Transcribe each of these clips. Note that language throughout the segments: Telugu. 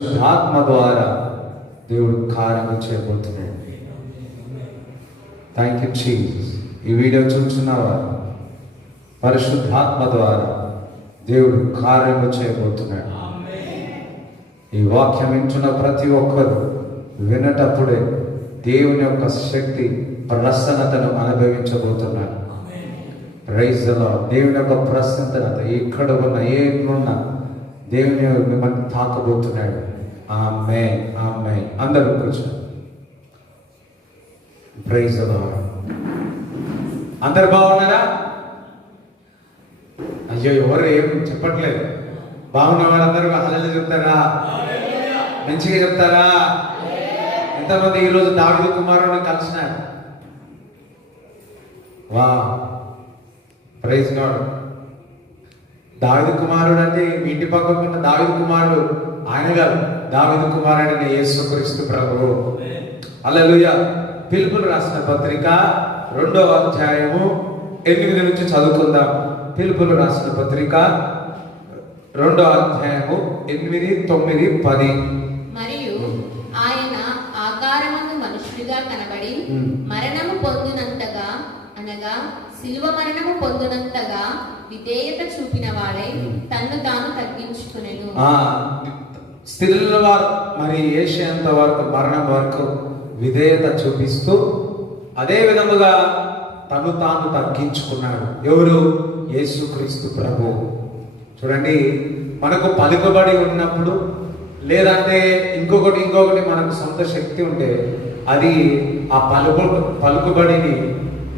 ఆత్మ ద్వారా దేవుడు కార్యము చేయబోతున్నాడు. Thank you Jesus. ఈ వీడియో చూస్తున్నావారు, పరిశుద్ధాత్మ ద్వారా దేవుడు కార్యము చేయబోతున్నాడు. ఈ వాక్యం వింటున్న ప్రతి ఒక్కరు వినటప్పుడే దేవుని యొక్క శక్తి ప్రసన్నతను అనుభవించబోతున్నాడు. Praise the Lord. దేవుని యొక్క ప్రసన్నత ఎక్కడ ఉన్న ఏ ఉన్న దేవుని మిమ్మల్ని తాకబోతున్నాడు. ఆమేన్, ఆమేన్. అందరూ కూర్చో. Praise the Lord. అందరు బాగున్నారా? అయ్యో, ఎవరు ఏం చెప్పట్లేదు. బాగున్న వారందరూ హల్లెలూయా చెప్తారా? మంచిగా చెప్తారా? ఎంతమంది ఈరోజు దావీదు కుమారుని కలిసినారు? వా, ప్రైజ్ గాడ్. దావీదు కుమారుడు అంటే మీ ఇంటి పక్కకు ఉన్న దావీదు కుమారుడు ఆయన కాదు, దావీదు కుమారుడైన యేసుక్రీస్తు ప్రభువు. హల్లెలూయా. పిలుపులు రాసిన పత్రిక 2వ అధ్యాయము 8 నుంచి చదువుకుందాం. పిలుపులు రాసిన పత్రిక 2వ అధ్యాయము 8, 9, 10. మరియు ఆయన ఆకారమందు మనుషుడిగా కనబడి మరణము పొందినంతగా, అనగా శిలువ మరణము పొందినంతగా విధేయత చూపిన వాడై తన్ను తాను తగ్గించుకునేను. స్త్రీల వారు మరి ఏషియంత వరకు మరణం వరకు విధేయత చూపిస్తూ అదే విధముగా తను తాను తగ్గించుకున్నాడు. ఎవరు? యేసుక్రీస్తు ప్రభు. చూడండి, మనకు పలుకుబడి ఉన్నప్పుడు లేదంటే ఇంకొకటి మనకు సొంత శక్తి ఉంటే అది ఆ పలుకుబడిని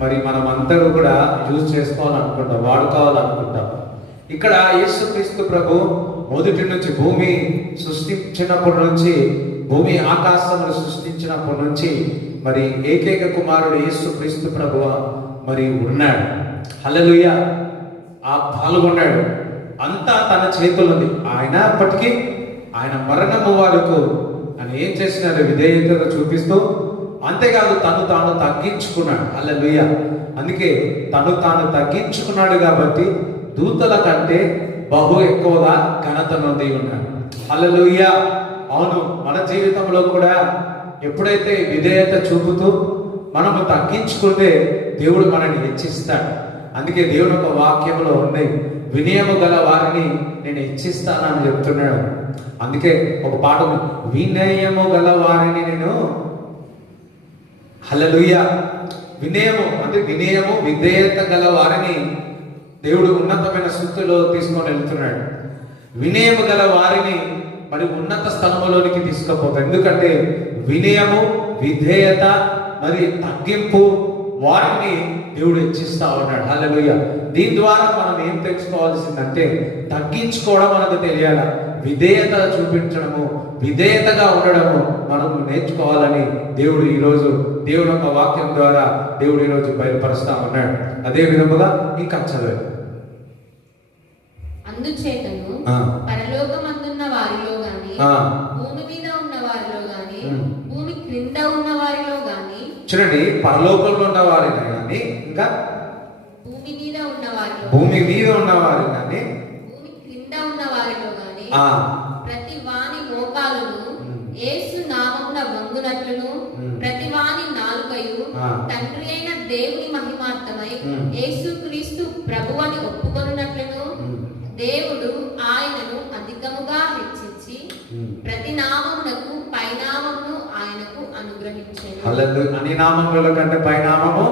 మరి మనం అందరూ కూడా యూజ్ చేసుకోవాలనుకుంటాం, వాడుకోవాలనుకుంటాం. ఇక్కడ యేసుక్రీస్తు ప్రభు మొదటి నుంచి భూమి సృష్టించినప్పటి నుంచి, భూమి ఆకాశములు సృష్టించినప్పటి నుంచి మరి ఏకైక కుమారుడు యేసుక్రీస్తు ప్రభు మరి ఉన్నాడు. హల్లెలూయా. ఆ పాల్గొన్నాడు. అంతా తన చేతులు ఉంది. ఆయన అప్పటికీ ఆయన మరణము వరకు ఆయన ఏం చేసినాడు? విధేయతను చూపిస్తూ, అంతేకాదు తను తాను తగ్గించుకున్నాడు. హల్లెలూయా. అందుకే తను తాను తగ్గించుకున్నాడు కాబట్టి దూతల కంటే బహు ఎక్కువగా ఘనత నొంది ఉన్నాడు. హల్లెలూయా. అవును, మన జీవితంలో కూడా ఎప్పుడైతే విధేయత చూపుతూ మనము తగ్గించుకుంటే దేవుడు మనల్ని హెచ్చిస్తాడు. అందుకే దేవుని ఒక వాక్యంలో ఉన్నాయి, వినయము గల వారిని నేను హెచ్చిస్తానని చెప్తున్నాడు. అందుకే ఒక పాట, వినయము గల వారిని నేను, హల్లెలూయా. వినయము అంటే వినయము, విధేయత గల వారిని దేవుడు ఉన్నతమైన స్థితిలో తీసుకొని వెళ్తున్నాడు. వినయము గల వారిని మరి ఉన్నత స్థలములోనికి తీసుకుపోతాడు. ఎందుకంటే వినయము, విధేయత మరి తగ్గింపు వారిని దేవుడు హెచ్చిస్తా ఉన్నాడు. హల్లెలూయా. దీని ద్వారా మనం ఏం తెలుసుకోవాల్సిందంటే తగ్గించుకోవడం మనకు తెలియాలి, విధేయత చూపించడము, విధేయతగా ఉండడము మనం నేర్చుకోవాలని దేవుడు ఈరోజు దేవుని యొక్క వాక్యం ద్వారా దేవుడు ఈరోజు బయలుపరుస్తా ఉన్నాడు. అదే విధముగా ఇంకా చదివాడు. అందుచేతను పరలోకమందున్న వారిలో గాని, భూమి మీద ఉన్న వారిలో గాని, భూమి క్రింద ఉన్న వారిలో గాని, చూడండి, పరలోకంలో ఉన్న వారిని కానీ, ఇంకా భూమి మీద ఉన్న వారిలో, భూమి మీద ఉన్న వారి కానీ, భూమి క్రింద ఉన్న వారిలో గాని ప్రతి వాని మోకాలును యేసు నామమున వంగునట్లును, ప్రతి వాని నాలుకయు తండ్రి అయిన దేవుని మహిమార్థమై యేసుక్రీస్తు ప్రభువని ఒప్పుకొనున్నట్లును దేవుడు ఆయనను అధికముగా హెచ్చించి ప్రతి నామమునకు పైనామమును ఆయనకు అనుగ్రహించాడు. హల్లెలూయా. అన్ని నామముల కంటే పైనామము,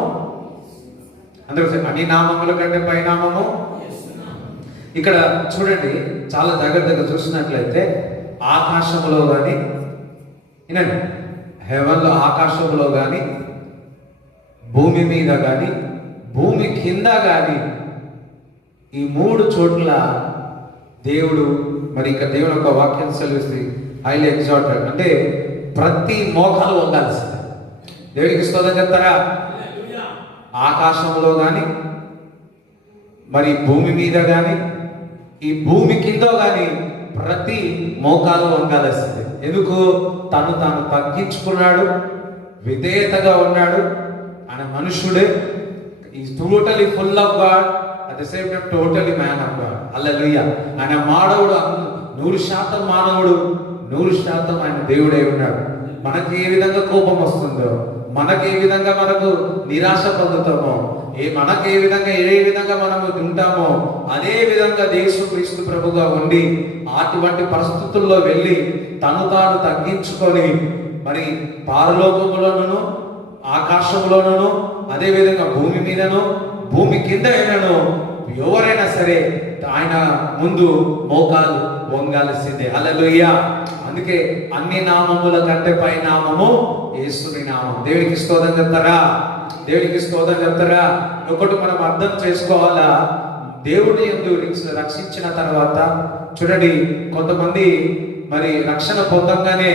అందరూ అన్ని నామముల కంటే పైనామము. ఇక్కడ చూడండి, చాలా జాగ్రత్తగా చూసినట్లయితే ఆకాశంలో కానీ, వినండి, హెవెన్లో ఆకాశంలో కానీ, భూమి మీద కానీ, భూమి కింద కానీ, ఈ 3 చోట్ల దేవుడు మరి ఇంకా దేవుని యొక్క వాక్యం సెలవిస్తుంది, హైలీ ఎగ్జాల్టెడ్ అంటే ప్రతి మోకాలు వంగాల్సింది. దేవుడికి స్తోత్రం చెప్తారా? ఆకాశంలో కానీ, మరి భూమి మీద కానీ, ఈ భూమి కింద కానీ ప్రతి మోకాలు వంగాల్సింది. ఎందుకు? తను తాను తగ్గించుకున్నాడు, విధేయతగా ఉన్నాడు. ఆయన మనుషుడే, is totally full of God, at the same time totally man of God. Hallelujah. ఆయన మానవుడు, 100% మానవుడు, 100% ఆయన దేవుడే ఉన్నాడు. మనకి ఏ విధంగా కోపం వస్తుందో, మనకి ఏ విధంగా మనకు నిరాశ పొందుతామో, మనకి ఏ విధంగా మనము ఉంటామో, అదే విధంగా యేసుక్రీస్తు ప్రభుగా ఉండి అటువంటి పరిస్థితుల్లో వెళ్ళి తను తాను తగ్గించుకొని మరి పారలోకములోనూ ఆకాశంలోనూ అదే విధంగా భూమి మీదను భూమి కింద అయినను ఎవరైనా సరే ఆయన ముందు మోకాలు వంగాల్సిందే. హల్లెలూయా. అందుకే అన్ని నామముల కంటే పై నామము యేసుని నామం. దేవునికి స్తోత్రం చెప్తారా? దేవునికి స్తోత్రం చెప్తారా? ఒకటి మనం అర్థం చేసుకోవాలా, దేవుని యందు రక్షించిన తర్వాత చూడండి, కొంతమంది మరి రక్షణ పొందంగానే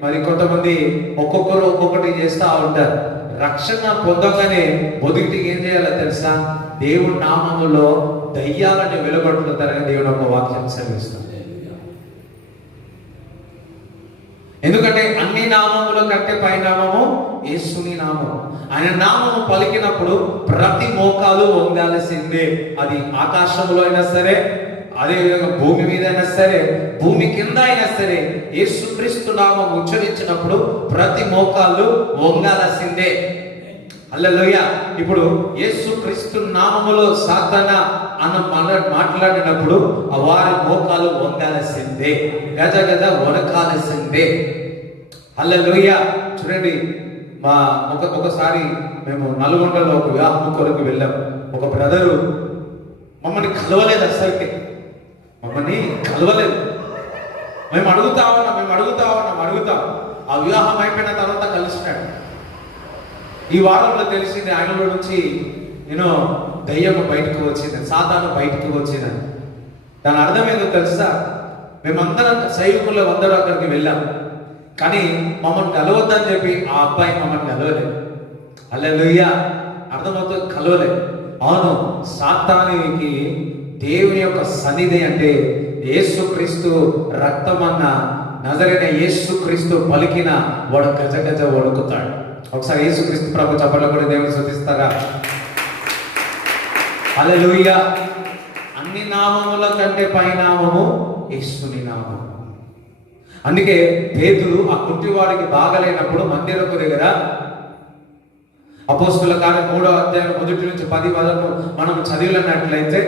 మరి కొంతమంది ఒక్కొక్కరు ఒక్కొక్కటి చేస్తూ ఉంటారు. రక్షణ పొందగానే మొదటి ఏం చేయాలో తెలుసా? దేవుడి నామములో దయ్యాలను వెలువడుతారని దేవుని ఒక వాక్యం సెలవిస్తుంది. ఎందుకంటే అన్ని నామముల కంటే పై నామము యేసుని నామం. ఆయన నామము పలికినప్పుడు ప్రతి మోకాలు వంగాల్సిందే. అది ఆకాశంలో అయినా సరే, అదేవిధంగా భూమి మీద అయినా సరే, భూమి కింద అయినా సరే, యేసుక్రీస్తు నామం ఉచ్చరించినప్పుడు ప్రతి మోకాళ్ళు వంగాల్సిందే. హల్లెలూయా. ఇప్పుడు యేసుక్రీస్తు నామములో సాతానా అన్న మాట్లాడినప్పుడు వారి మోకాలు వంగాల్సిందే, గజ గజ వణకాల్సిందే. హల్లెలూయా. చూడండి, ఒకసారి మేము నల్గొండలో ఒక వివాహం కొరకు వెళ్ళాం. ఒక బ్రదరు మమ్మల్ని కలవలేదు, అసలుకి మమ్మల్ని కలవలేదు. మేము అడుగుతా ఉన్నాం. ఆ వివాహం అయిపోయిన తర్వాత కలిసినాడు. ఈ వారంలో తెలిసింది ఆయనలో నుంచి దయ్యం బయటకు వచ్చిందని, సాతాను బయటకు వచ్చిందని. దాని అర్థం ఏందో తెలుసా? మేమందరం సైనికుల్లో అందరూ అక్కడికి వెళ్ళాం, కానీ మమ్మల్ని కలవద్దని చెప్పి ఆ అబ్బాయి మమ్మల్ని కలవలేదు. హల్లెలూయా. అర్థమవుతుంది, కలవలేదు. అవును, సాతానికి దేవుని యొక్క సన్నిధి అంటే యేసుక్రీస్తు రక్తమన్న నజరైన యేసుక్రీస్తు పలికిన వాడు గజ గజ వణుకుతాడు. ఒకసారి యేసుక్రీస్తు ప్రభు చప్పట్లు కూడా దేవుని స్తుతిస్తారా? హల్లెలూయా. అన్ని నామముల కంటే పై నామము యేసుని నామం. అందుకే పేతురు ఆ కుంటివాడికి బాగలేనప్పుడు మందిరపు దగ్గర అపోస్తుల కార్యం 3వ అధ్యాయం 1 నుంచి 10 వరకు మనం చదివినట్లయితే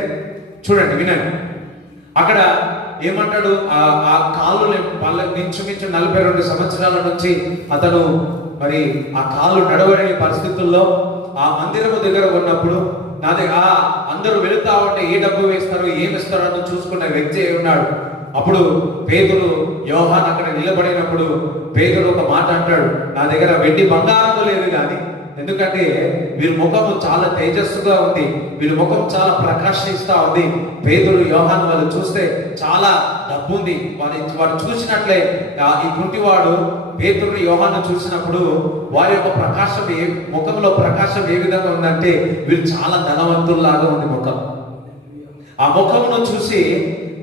చూడండి, వినండి. అక్కడ ఏమంటాడు? ఆ కాళ్ళు మించుమించు 42 సంవత్సరాల నుంచి అతను మరి ఆ కాళ్ళు నడవని పరిస్థితుల్లో ఆ మందిరము దగ్గర ఉన్నప్పుడు అందరూ వెళుతా ఉంటే ఏ డబ్బు వేస్తారు, ఏమి ఇస్తారు అని చూసుకున్న వ్యక్తి ఉన్నాడు. అప్పుడు పేతురు యోహాన్ అక్కడ నిలబడినప్పుడు పేతురు ఒక మాట అంటాడు, నా దగ్గర వెండి బంగారం లేదు కానీ, ఎందుకంటే వీరి ముఖము చాలా తేజస్సుగా ఉంది, వీరి ముఖం చాలా ప్రకాశిస్తూ ఉంది. పేతురు యోహాన్ వాళ్ళు చూస్తే చాలా డబ్బు ఉంది. వారు చూసినట్లే ఈ కుంటివాడు పేతురు యోహాను చూసినప్పుడు వారి యొక్క ప్రకాశం ముఖంలో ప్రకాశం ఏ విధంగా ఉందంటే వీరు చాలా ధనవంతుల్లాగా ఉంది ముఖం. ఆ ముఖమును చూసి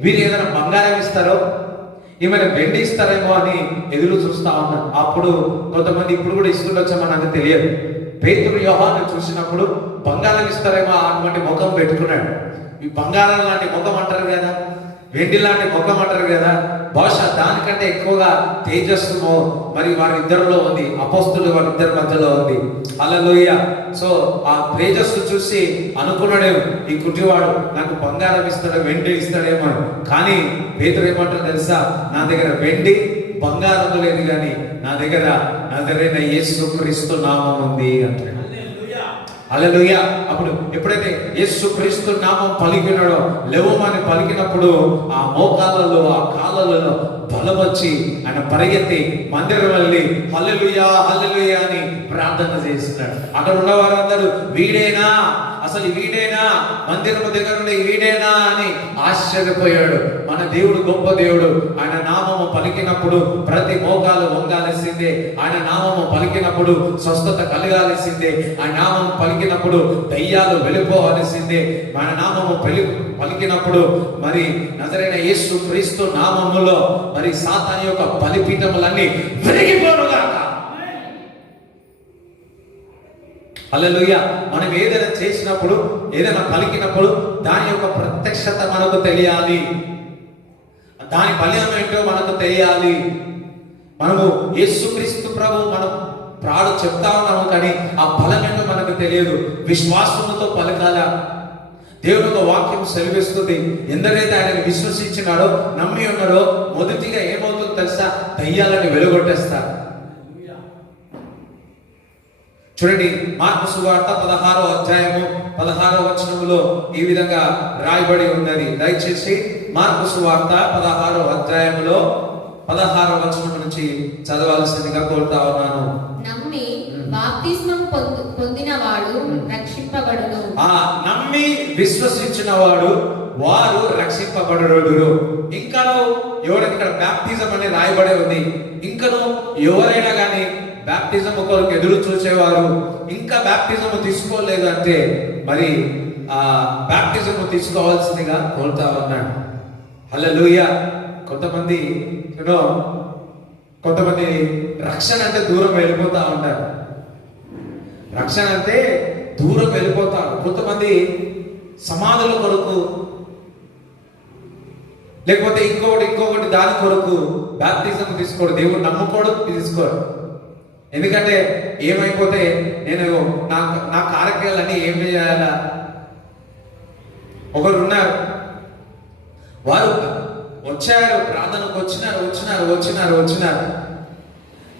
వీరు ఏదైనా బంగారం ఇస్తారో, ఏమైనా వెండి ఇస్తారేమో అని ఎదురు చూస్తా ఉన్నారు. అప్పుడు కొంతమంది ఇప్పుడు కూడా ఇస్తుండొచ్చామో నాకు తెలియదు. పేతురు యోహాను చూసినప్పుడు బంగారం ఇస్తారేమో అటువంటి ముఖం పెట్టుకున్నాడు. ఈ బంగారం లాంటి ముఖం అంటారు కదా, వెండి లాంటి ముఖం అంటారు కదా, బహుశా దానికంటే ఎక్కువగా తేజస్సు మరి వారిద్దరిలో ఉంది, అపోస్తులు వారిద్దరి మధ్యలో ఉంది. హల్లెలూయా. సో ఆ తేజస్సు చూసి అనుకున్నాడు ఈ కుంటివాడు నాకు బంగారం ఇస్తాడో వెండి ఇస్తాడేమో. కానీ పేతురు ఏమంటారు తెలుసా? నా దగ్గర వెండి బంగారం లేదు, కానీ నా దగ్గర నజరైన యేసుక్రీస్తు నామం ఉంది అంటాడు. హల్లెలూయా. అప్పుడు ఎప్పుడైతే యేసుక్రీస్తు నామం పలికినాడో, లేవమని పలికినప్పుడు ఆ మోకాళ్ళలో ఆ కాళ్ళలో బలం వచ్చి ఆయన పరిగెత్తి మందిరం వెళ్ళి హల్లెలూయా హల్లెలూయా అని ప్రార్థన చేస్తున్నాడు. అక్కడ ఉన్న వారందరూ వీడేనా, అసలు వీడేనా, మందిరం దగ్గర ఉండే వీడేనా అని ఆశ్చర్యపోయాడు. మన దేవుడు గొప్ప దేవుడు. ఆయన నామము పలికినప్పుడు ప్రతి మోకాలు వంగాల్సిందే. ఆయన నామము పలికినప్పుడు స్వస్థత కలగాల్సిందే. ఆయన నామము పలికినప్పుడు దయ్యాలు వెళ్ళిపోవాల్సిందే. మన నామము పలికినప్పుడు మరి నజరైన యేసుక్రీస్తు నామములో మరి సాతాను యొక్క బలిపీఠములన్నీ విరిగిపోనుగాక. హల్లెలూయా. మనం ఏదైనా చేసినప్పుడు, ఏదైనా పలికినప్పుడు దాని యొక్క ప్రత్యక్షత మనకు తెలియాలి. దాని ఫలితం ఏంటో మనకు తెలియాలి. మనము యేసుక్రీస్తు ప్రభు మనం ప్రాడు చెప్తా ఉన్నాము, కానీ ఆ ఫలం ఏంటో మనకు తెలియదు. విశ్వాసముతో పలకాల. దేవుని ఒక వాక్యం సెలవిస్తుంది, ఎందరైతే ఆయనను విశ్వసించినాడో నమ్మి ఉన్నాడో మొదటిగా ఏమవుతుందో తెలుసా? దయ్యాలను వెలుగొట్టేస్తారు. చూడండి, మార్కు సువార్త 16వ అధ్యాయము 16వ వచనములో ఈ విధంగా రాయబడి ఉన్నది. దయచేసి మార్కు సువార్త 16వ అధ్యాయములో 16వ వచనం నుంచి చదవాల్సిందిగా కోరుతా ఉన్నాను. నమ్మి బాప్తిస్మం పొందిన వాడు రక్షింపబడును. నమ్మి విశ్వసించిన వాడు వారు రక్షింపబడుదురు. ఇంకను ఎవరైనా, ఇక్కడ బ్యాప్టిజం అని రాయబడి ఉంది, ఇంకను ఎవరైనా కానీ బ్యాప్టిజం కొరకు ఎదురు చూసేవారు ఇంకా బ్యాప్టిజం తీసుకోలేదు అంటే మరి ఆ బ్యాప్టిజం తీసుకోవాల్సిందిగా కోరుతా ఉన్నాడు. హల్లెలూయా. కొంతమంది రక్షణ అంటే దూరం వెళ్ళిపోతా ఉంటారు. రక్షణ అంటే దూరం వెళ్ళిపోతారు. కొంతమంది సమాధుల కొరకు, లేకపోతే ఇంకొకటి దాని కొరకు బాప్తిజం తీసుకోడు. దేవుడు నమ్ముకోడు, తీసుకోడు. ఎందుకంటే ఏమైపోతే నేను నా కార్యక్రమాలన్నీ ఏం చేయాలా? ఒకరు ఉన్నారు, వారు వచ్చారు, ప్రార్థనకు వచ్చినారు.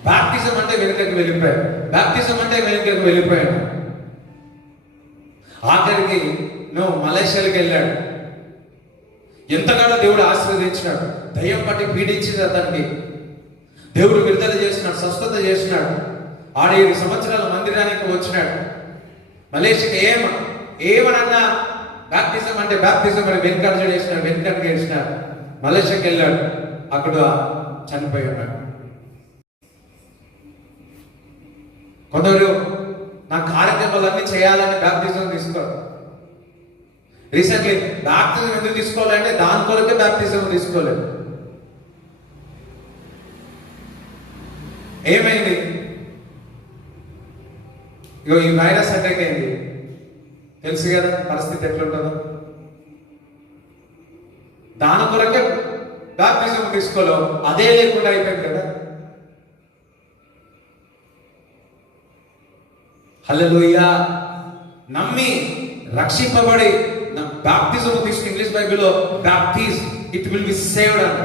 బాప్తిజం అంటే వెనుకకు వెళ్ళిపోయాడు. ఆఖరికి మలేషియాకి వెళ్ళాడు. ఎంతగానో దేవుడు ఆశీర్వదించినాడు. దయ్యం పట్టి పీడించింది అతనికి. దేవుడు విడుదల చేసినాడు, స్వస్థత చేసినాడు. 6-7 సంవత్సరాల మందిరానికి వచ్చినాడు. మలేషియాకి ఏమనన్నా బాప్తిజం అంటే వెనుకడుగు చేసినాడు. మలేషియాకి వెళ్ళాడు, అక్కడ చనిపోయి ఉన్నాడు. కొందరు నా కార్యక్రమాలన్నీ చేయాలని బాప్తిజం తీసుకోరు. రీసెంట్లీ బాప్తిజం ఎందుకు తీసుకోవాలంటే దాని కొరకే బాప్తిజం తీసుకోలేదు. ఏమైంది? ఇగో ఈ వైరస్ అటాక్ అయింది, తెలుసు కదా పరిస్థితి ఎట్లుంటుందో. దాని కొరకే బాప్తిజం తీసుకోలేవు, అదే లేకుండా అయిపోయింది కదా. హల్లెలూయా. నమ్మి రక్షింపబడి బాప్తిజం తీసుకుని, ఇంగ్లీష్ బైబిల్లో బాప్టిజ్ ఇట్ విల్ బి సేవ్డ్ అన్న,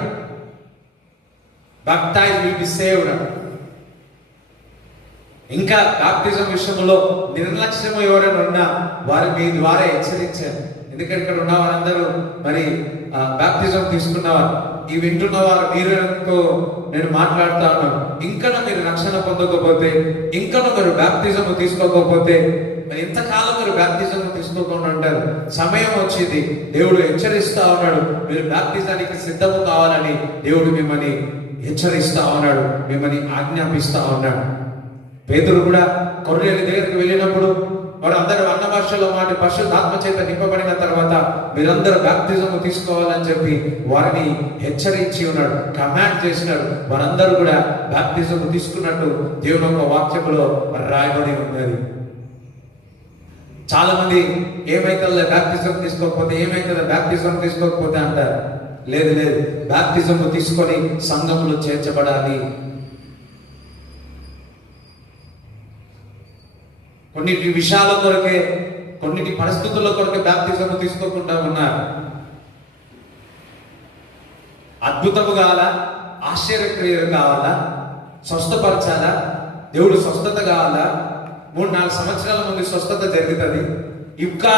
బాప్టైజ్ విల్ బి సేవ్డ్ అన్న. ఇంకా బాప్టిజం విషయంలో నిర్లక్ష్యం ఎవరైనా ఉన్నా వారి మీ ద్వారా హెచ్చరించారు. ఎందుకంటే ఇక్కడ ఉన్న వారందరూ మరి బాప్టిజం తీసుకున్నవారు, ఈ వింటున్నవారు మీరు నేను మాట్లాడుతా ఉన్నాను. ఇంకా మీరు రక్షణ పొందకపోతే, ఇంకా మీరు బాప్టిజం తీసుకోకపోతే, మరి ఎంతకాలం మీరు బాప్టిజం తీసుకోకుండా ఉంటారు? సమయం వచ్చింది, దేవుడు హెచ్చరిస్తా ఉన్నాడు. మీరు బాప్టిజానికి సిద్ధము కావాలని దేవుడు మిమ్మల్ని హెచ్చరిస్తా ఉన్నాడు, మిమ్మల్ని ఆజ్ఞాపిస్తా ఉన్నాడు. పేతురు కూడా కొర్నేలి దగ్గరికి వెళ్ళినప్పుడు వారు అందరూ అన్న భాషలో మాట పరిశుద్ధాత్మ చేత నింపబడిన తర్వాత మీరందరూ బాప్తిజం తీసుకోవాలని చెప్పి వారిని హెచ్చరించి ఉన్నాడు, కమాండ్ చేసినాడు. వారందరూ కూడా బాప్తిజం తీసుకున్నట్టు దేవుని యొక్క వాక్యంలో రాయబడి ఉన్నది. చాలా మంది ఏమైతుందో బాప్తిజం తీసుకోకపోతే అంటారు. లేదు, బాప్తిజం తీసుకొని సంఘంలో చేర్చబడాలి. కొన్నిటి విషయాల కొరకే, కొన్నిటి పరిస్థితుల కొరకే బాప్తిజం తీసుకోకుండా ఉన్నారు. అద్భుతము కావాలా, ఆశ్చర్యక్రియలు కావాలా, స్వస్థపరచాలా, దేవుడు స్వస్థత కావాలా, 3-4 సంవత్సరాల ముందు స్వస్థత జరుగుతుంది, ఇంకా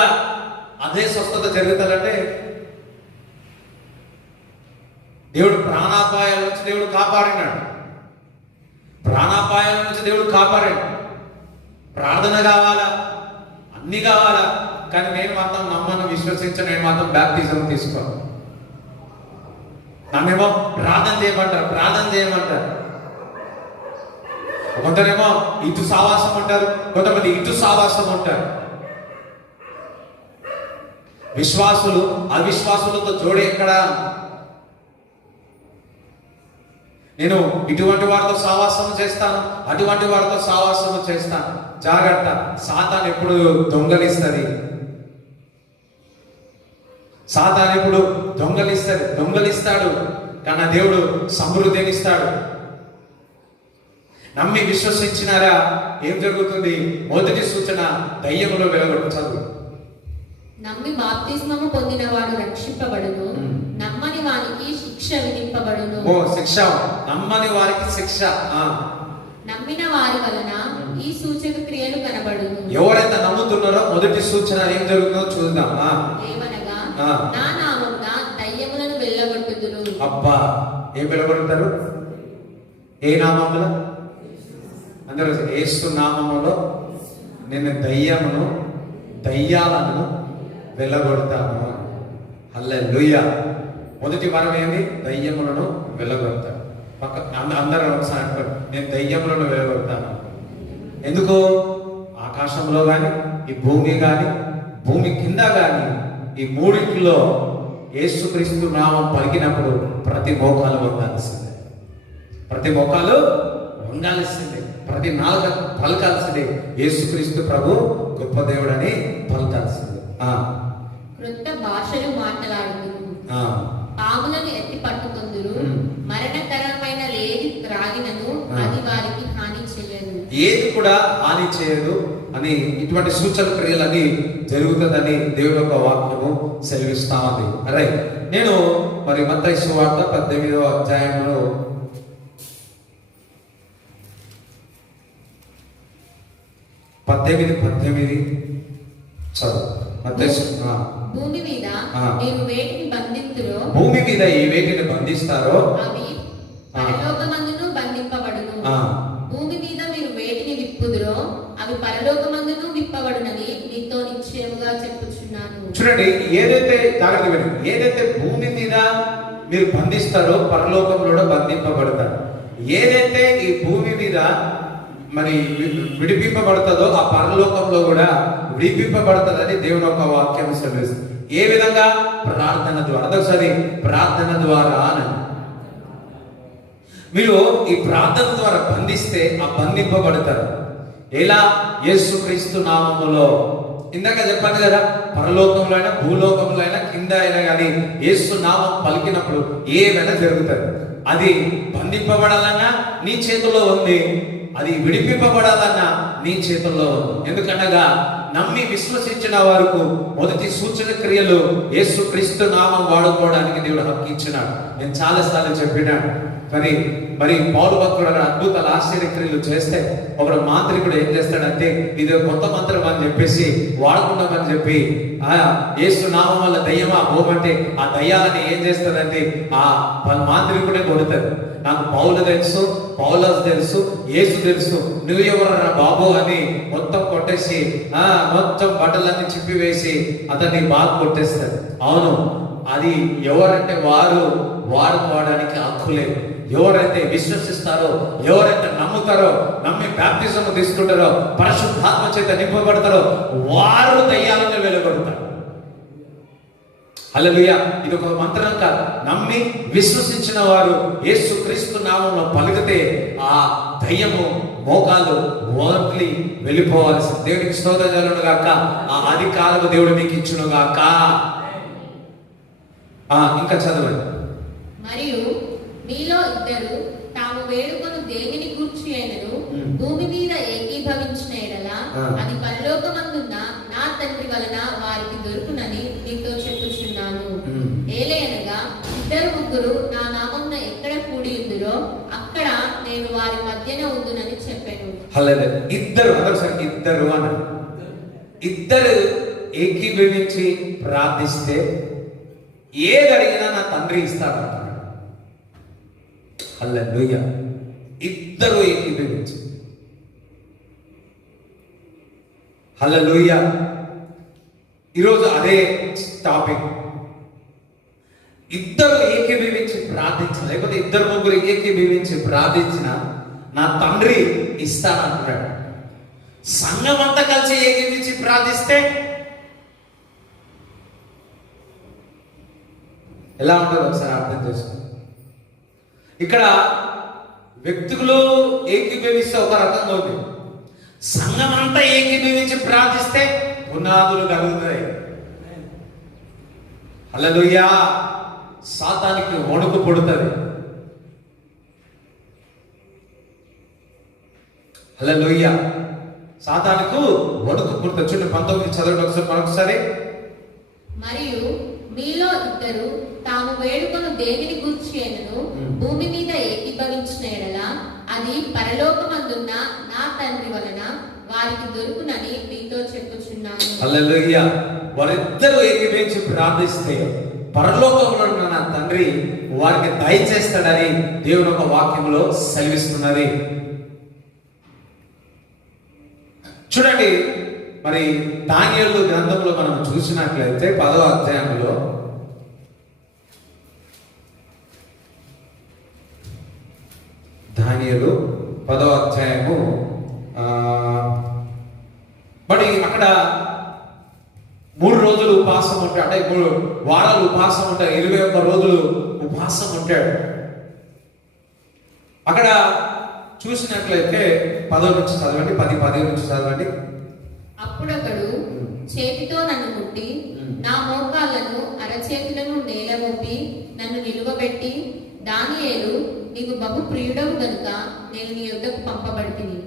అదే స్వస్థత జరుగుతుందంటే దేవుడు ప్రాణాపాయాల నుంచి దేవుడు కాపాడినాడు. ప్రార్థన కావాలా, అన్ని కావాలా, కానీ నేను మాత్రం నమ్మను, విశ్వసించను, నేను మాత్రం బాప్టిజం తీసుకోను. నన్నేమో ప్రార్థన చేయమంటారు. కొందరేమో ఇటు సావాసం ఉంటారు, కొంతమంది ఇటు సావాసం ఉంటారు. విశ్వాసులు అవిశ్వాసులతో జోడి ఎక్కడ? నేను ఇటువంటి వారితో సావాసం చేస్తాను, అటువంటి వారితో సావాసం చేస్తాను. జాగ్రత్త, సాతాను ఎప్పుడు దొంగలిస్తాడు. కానీ దేవుడు సమృద్ధిని ఇస్తాడు. నమ్మి విశ్వసించినారా ఏం జరుగుతుంది? మొదటి సూచన దయ్యములో వెలగొట్టదు. నమ్మి బాప్తిస్మము పొందినవాడు రక్షింపబడును, నమ్మని వానికి శిక్ష విధింపబడును. శిక్ష, నమ్మని వారికి శిక్ష. నమ్మిన వారి వలన ఈ సూచక క్రియలు కనబడును. ఎవరైతే నమ్ముతున్నారో మొదటి సూచన ఏం జరుగుతుందో చూద్దాం. ఏమనగా నా నామమున దయ్యములను వెళ్ళగొట్టుదురు. అబ్బా, ఏం వెళ్ళగొడతారు? ఏ నామములో? అందరూ యేసు నామములో నేను దయ్యాలను వెళ్ళగొడతాను. హల్లెలూయా. మొదటి వరం ఏంది? దయ్యములను వెళ్ళగొడతాడు. అందరూ ఒకసారి అంటారు, నేను దయ్యములను వెళ్ళగొడతాను. ఎందుకు? ఆకాశంలో కానీ, ఈ భూమి కానీ, భూమి కింద కానీ, ఈ మూడింటిలో యేసుక్రీస్తు నామం పలికినప్పుడు ప్రతి మోకాలు వంగాల్సిందే. ప్రతి మోకాలు వంగాల్సిందే. ప్రతి నాలుక పలకాల్సిందే. యేసుక్రీస్తు ప్రభు గొప్ప దేవుడని పలకాల్సిందే. క్రొత్త భాషలు మాట్లాడుదురు, పాములను ఎత్తి పట్టుకొందురు, మరణకరమైన ఏది త్రాగినను అది వారికి హాని చేయదు. ఏది కూడా హాని చేయదు అని ఇటువంటి సూచన క్రియలని జరుగుతుందని దేవుని యొక్క వాక్యము సెలవిస్తా ఉంది. అరే, నేను మరి మత్తయి సువార్త 18వ అధ్యాయంలో 18 చదువు. భూమి మీద మీరు వేటిని బంధింతురో, భూమి మీద ఏ వేటిని బంధిస్తారో అవి పరలోకమందును బంధింపబడును. భూమి మీద మీరు వేటిని విప్పుదురో అవి పరలోకమందును విప్పబడునని మీతో నిశ్చయముగా చెప్పుచున్నాను. చూడండి, ఏదైతే భూమి మీద మీరు బంధిస్తారో పరలోకంలో బంధింపబడతారు. ఏదైతే ఈ భూమి మీద మరి విడిపింపబడుతుందో ఆ పరలోకంలో కూడా విడిపింపబడుతుందని దేవుని యొక్క వాక్యం సెలవిస్తుంది. ఏ విధంగా? ప్రార్థన ద్వారా. అదొకసారి ప్రార్థన ద్వారా అని. మీరు ఈ ప్రార్థన ద్వారా బంధిస్తే ఆ బంధింపబడతారు. ఎలా? యేసుక్రీస్తు నామములో. ఇందాక చెప్పాను కదా, పరలోకంలో అయినా భూలోకంలో అయినా కింద అయినా కానీ యేసు నామం పలికినప్పుడు ఏమైనా జరుగుతుంది. అది బంధింపబడాలన్నా నీ చేతిలో ఉంది, అది విడిపింపబడాలన్నా నీ చేతుల్లో ఉంది. ఎందుకనగా నమ్మి విశ్వసించిన వారికి మొదటి సూచన క్రియలు యేసుక్రీస్తు నామం వాడుకోవడానికి దేవుడు హక్కు ఇచ్చినాడు. నేను చాలాసార్లు చెప్పినాడు. మరి పౌలు భక్తుడు అక్కడ అద్భుతాలు ఆశ్చర్య క్రియలు చేస్తే ఒకడు మాంత్రికుడు ఏం చేస్తాడంటే ఇది కొత్త మంత్రం అని చెప్పేసి వాడుకుంటామని చెప్పి యేసు నామం వల్ల దయ్యమా పోమంటే ఆ దయ్యాలని ఏం చేస్తాడంటే ఆ మాంత్రికుడే కొడతాడు. నాకు పౌలు తెలుసు, పౌలస్ తెలుసు, యేసు తెలుసు, నువ్వు ఎవరన్నా బాబు అని మొత్తం కొట్టేసి మొత్తం బట్టలన్నీ చిప్పివేసి అతన్ని బాగా కొట్టేస్తాడు. అవును, అది ఎవరంటే వారు వాడుకోవడానికి హక్కు లేదు. ఎవరైతే విశ్వసిస్తారో, ఎవరైతే నమ్ముతారో, నమ్మి బాప్తిజం తీసుకుంటారో, పరిశుద్ధాత్మ చేత నింపబడతారో వారు దయ్యాలను వెలువడతారు. హల్లెలూయా. ఇది ఒక మంత్రం కాదు. నమ్మి విశ్వసించిన వారు యేసుక్రీస్తు నామంలో పలికితే ఆ దయ్యము మోకాలు వదిలి వెళ్ళిపోవాల్సి. దేవునికి స్తోత్రం కలుగును గాక. ఆ అధికారము దేవుడు మీకు ఇచ్చును గాక. ఇంకా చదవండి. మరియు మీలో ఇద్దరు తాము వేడుకొను దేనిని గూర్చి అయినను భూమి మీద ఏకీభవించిన ఎడల అది పరలోకమందున్న నా తండ్రి వలన వారికి దొరుకునని మీతో చెప్పుచున్నాను. ఏలయనగా ఇద్దరు ముగ్గురు నా నామమున ఎక్కడ కూడి ఉందురో అక్కడ నేను వారి మధ్యన ఉందునని చెప్పాను. ఇద్దరు ఏకీభవించి ప్రార్థిస్తే ఏదడిగినా నా తండ్రి ఇస్తాడు. హల్లెలూయా. ఇద్దరు ఏకీభవించి. హల్లెలూయా. ఈరోజు అదే టాపిక్. ఇద్దరు ఏకీభవించి ప్రార్థించిన, లేకపోతే ఇద్దరు ముగ్గురు ఏకీభవించి ప్రార్థించిన నా తండ్రి ఇస్తానంటున్నాడు. సంఘం అంతా కలిసి ఏకీభవించి ప్రార్థిస్తే ఎలా ఉంటుందో ఒకసారి అర్థం చేసుకోండి. ఇక్కడ వ్యక్తులు ఏకీభవిస్తే ఒక రకంగా ఉంది. సంఘం అంతా ఏకీభవించి ప్రార్థిస్తే పునాదులు కలుగుతాయి. హల్లెలూయా. సాతానికి వణుకు పుడుతుంది. హల్లెలూయా. సాతానుకు వణుకు పుడుతుంది. చూడండి 19 చదవండి మరొకసారి. మరియు మీలో ఇద్దరు తాము వేడుకొను దేనిని గూర్చి అయినను భూమి మీద ఏకీభవించిన ఎడల అది పరలోకమందున్న నా తండ్రి వలన వారికి దొరుకునని మీతో చెప్పుచున్నాను. హల్లెలూయా. వారిద్దరూ ఏకీభవించి ప్రార్థిస్తే పరలోకంలో ఉన్న నా తండ్రి వారికి దయచేస్తాడని దేవుని ఒక వాక్యంలో సెలవిస్తున్నది. చూడండి, మరి దానియేలు గ్రంథంలో మనం చూసినట్లయితే 10వ అధ్యాయంలో దానియేలు 10వ అధ్యాయము మరి అక్కడ 3 రోజులు ఉపవాసం ఉంటాడు. అంటే 3 వారాలు ఉపవాసం ఉంటాడు. 21 రోజులు ఉపవాసం ఉంటాడు. అక్కడ చూసినట్లయితే 10 నుంచి చదవండి, 10 నుంచి చదవండి. అప్పుడొకడు చేతితో నన్ను ముట్టి నా మోకాళ్ళను అరచేతులను నేల మోపి నన్ను నిలువబెట్టి, దానియేలు నీవు బహు ప్రియుడవు గనుక నేను నీ యొద్దకు పంపబడితిని.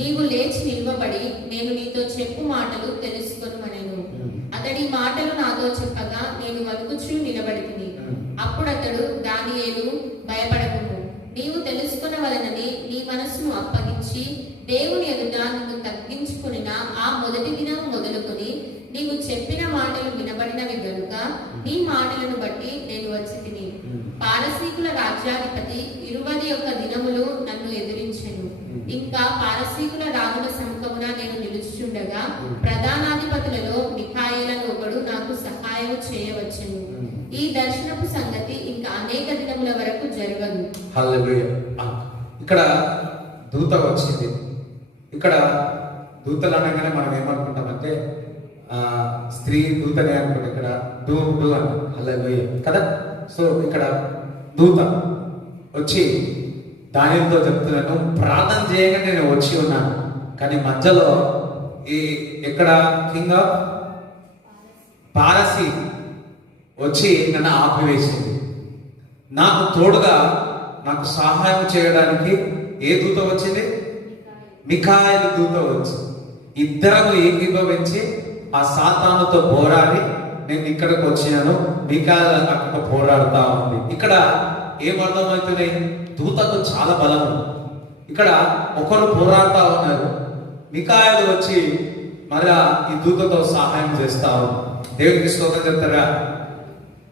నీవు లేచి నిలువబడి నేను నీతో చెప్పు మాటలు తెలుసుకొనుమనెను. అతడి మాటలు నాతో చెప్పగా నేను వణుకుచూ నిలబడితిని. అప్పుడతడు దానియేలు భయపడకుము, నీవు తెలుసుకొనవలెనని నీ మనస్సును అప్పగించి దేవుని ఎదుట నిన్ను తగ్గించుకునిన ఆ మొదటి దినం మొదలుకొని నీవు చెప్పిన మాటలు వినబడినవి గనుక నీ మాటలను బట్టి నేను వచ్చి తిని. పారసీకుల రాజ్యాధిపతి 21 దినములు నన్ను ఎదిరించెను. ఇంకా పారసీకుల రాజుల సముఖమున నేను నిలుచుచుండగా ప్రధానాధిపతులలో మిఖాయేలను ఒకడు నాకు సహాయం చేయవచ్చును. ఈ దర్శనపు సంగతి ఇంకా అనేక దినముల వరకు జరగదు. హల్లెలూయా. ఇక్కడ దూత వచ్చింది. ఇక్కడ దూతలు అనగానే మనం ఏమనుకుంటామంటే స్త్రీ దూతనే అనుకుంటాం. ఇక్కడ డూ అని హల్లెలూయా కదా. సో ఇక్కడ దూత వచ్చి దానితో చెప్తున్నాను, ప్రార్థన చేయగా నేను వచ్చి ఉన్నాను, కానీ మధ్యలో ఈ ఇక్కడ కింగ్ ఆఫ్ పారసీ వచ్చి నన్ను ఆపివేసింది. నాకు తోడుగా నాకు సహాయం చేయడానికి ఏ దూత వచ్చింది? మిఖాయేలు దూత వచ్చి ఇద్దరము ఏకీభవించి ఆ సాతానుతో పోరాడి నేను ఇక్కడికి వచ్చినాను. మిఖాయేలు అక్కడ పోరాడుతా ఉంది. ఇక్కడ ఏమర్థమవుతున్నాయి? దూతకు చాలా బలం. ఇక్కడ ఒకరు పోరాడుతా ఉన్నారు, మిఖాయేలు వచ్చి మరలా ఈ దూతతో సహాయం చేస్తారు. దేవుడికి స్తోత్రం చెప్తారా?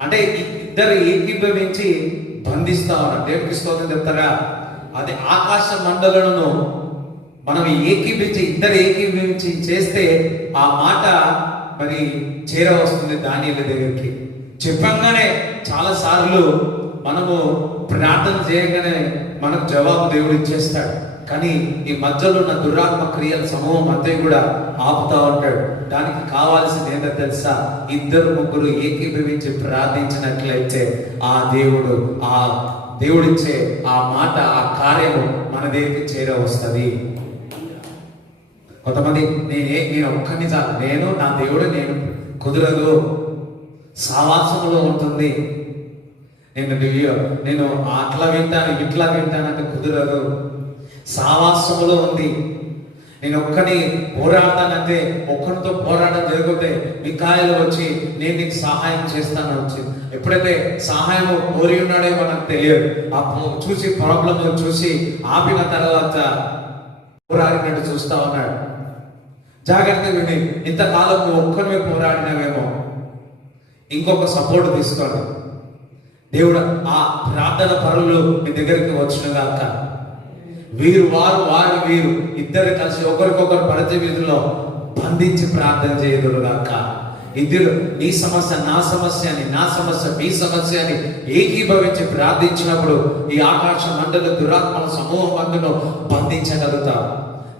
అంటే ఇద్దరు ఏకీభవించి బంధిస్తా ఉన్నారు. దేవుడికి స్తోత్రం చెప్తారా? అది ఆకాశ మండలను మనం ఇద్దరు ఏకీభవించి చేస్తే ఆ మాట మరి చేరవస్తుంది దానియేలు దగ్గరికి. చెప్పంగానే చాలా సార్లు మనము ప్రార్థన చేయగానే మనకు జవాబు దేవుడు ఇచ్చేస్తాడు. కానీ ఈ మధ్యలో ఉన్న దురాత్మ క్రియల సమూహం అంతా కూడా ఆపుతా ఉంటాడు. దానికి కావాల్సింది ఏంటో తెలుసా? 2-3 ఏకీభవించి ప్రార్థించినట్లయితే ఆ దేవుడిచ్చే ఆ మాట, ఆ కార్యము మన దగ్గరికి చేరవస్తుంది. కొంతమంది నేను ఒక్కని చాలు, నేను నా దేవుడు నేను కుదరదు, సావాసములో ఉంటుంది, నేను అట్లా వింటాను ఇట్లా వింటానంటే కుదరదు, సావాసములో ఉంది, నేను ఒక్కని పోరాడతానంటే ఒక్కరితో పోరాటం జరిగితే మిఖాయేలు వచ్చి నేను నీకు సహాయం చేస్తాను వచ్చి ఎప్పుడైతే సహాయం కోరి ఉన్నాడో మనకు తెలియదు. ఆ చూసి ప్రాబ్లం చూసి ఆపిన తర్వాత పోరాడినట్టు చూస్తా ఉన్నాడు. జాగ్రత్త విని, ఇంతకాలం నువ్వు ఒక్కరివే పోరాడినవేమో, ఇంకొక సపోర్ట్ తీసుకోండి. దేవుడు ఆ ప్రార్థన పరులు మీ దగ్గరికి వచ్చినగాక వారు వీరు ఇద్దరు కలిసి ఒకరికొకరు పరిచయంలో బంధించి ప్రార్థన చేయదురుగాక. ఇద్దరు నీ సమస్య నా సమస్య అని, నా సమస్య మీ సమస్య అని ఏకీభవించి ప్రార్థించినప్పుడు ఈ ఆకాశ మండలి దురాత్మల సమూహం అందులో బంధించగలుగుతాం.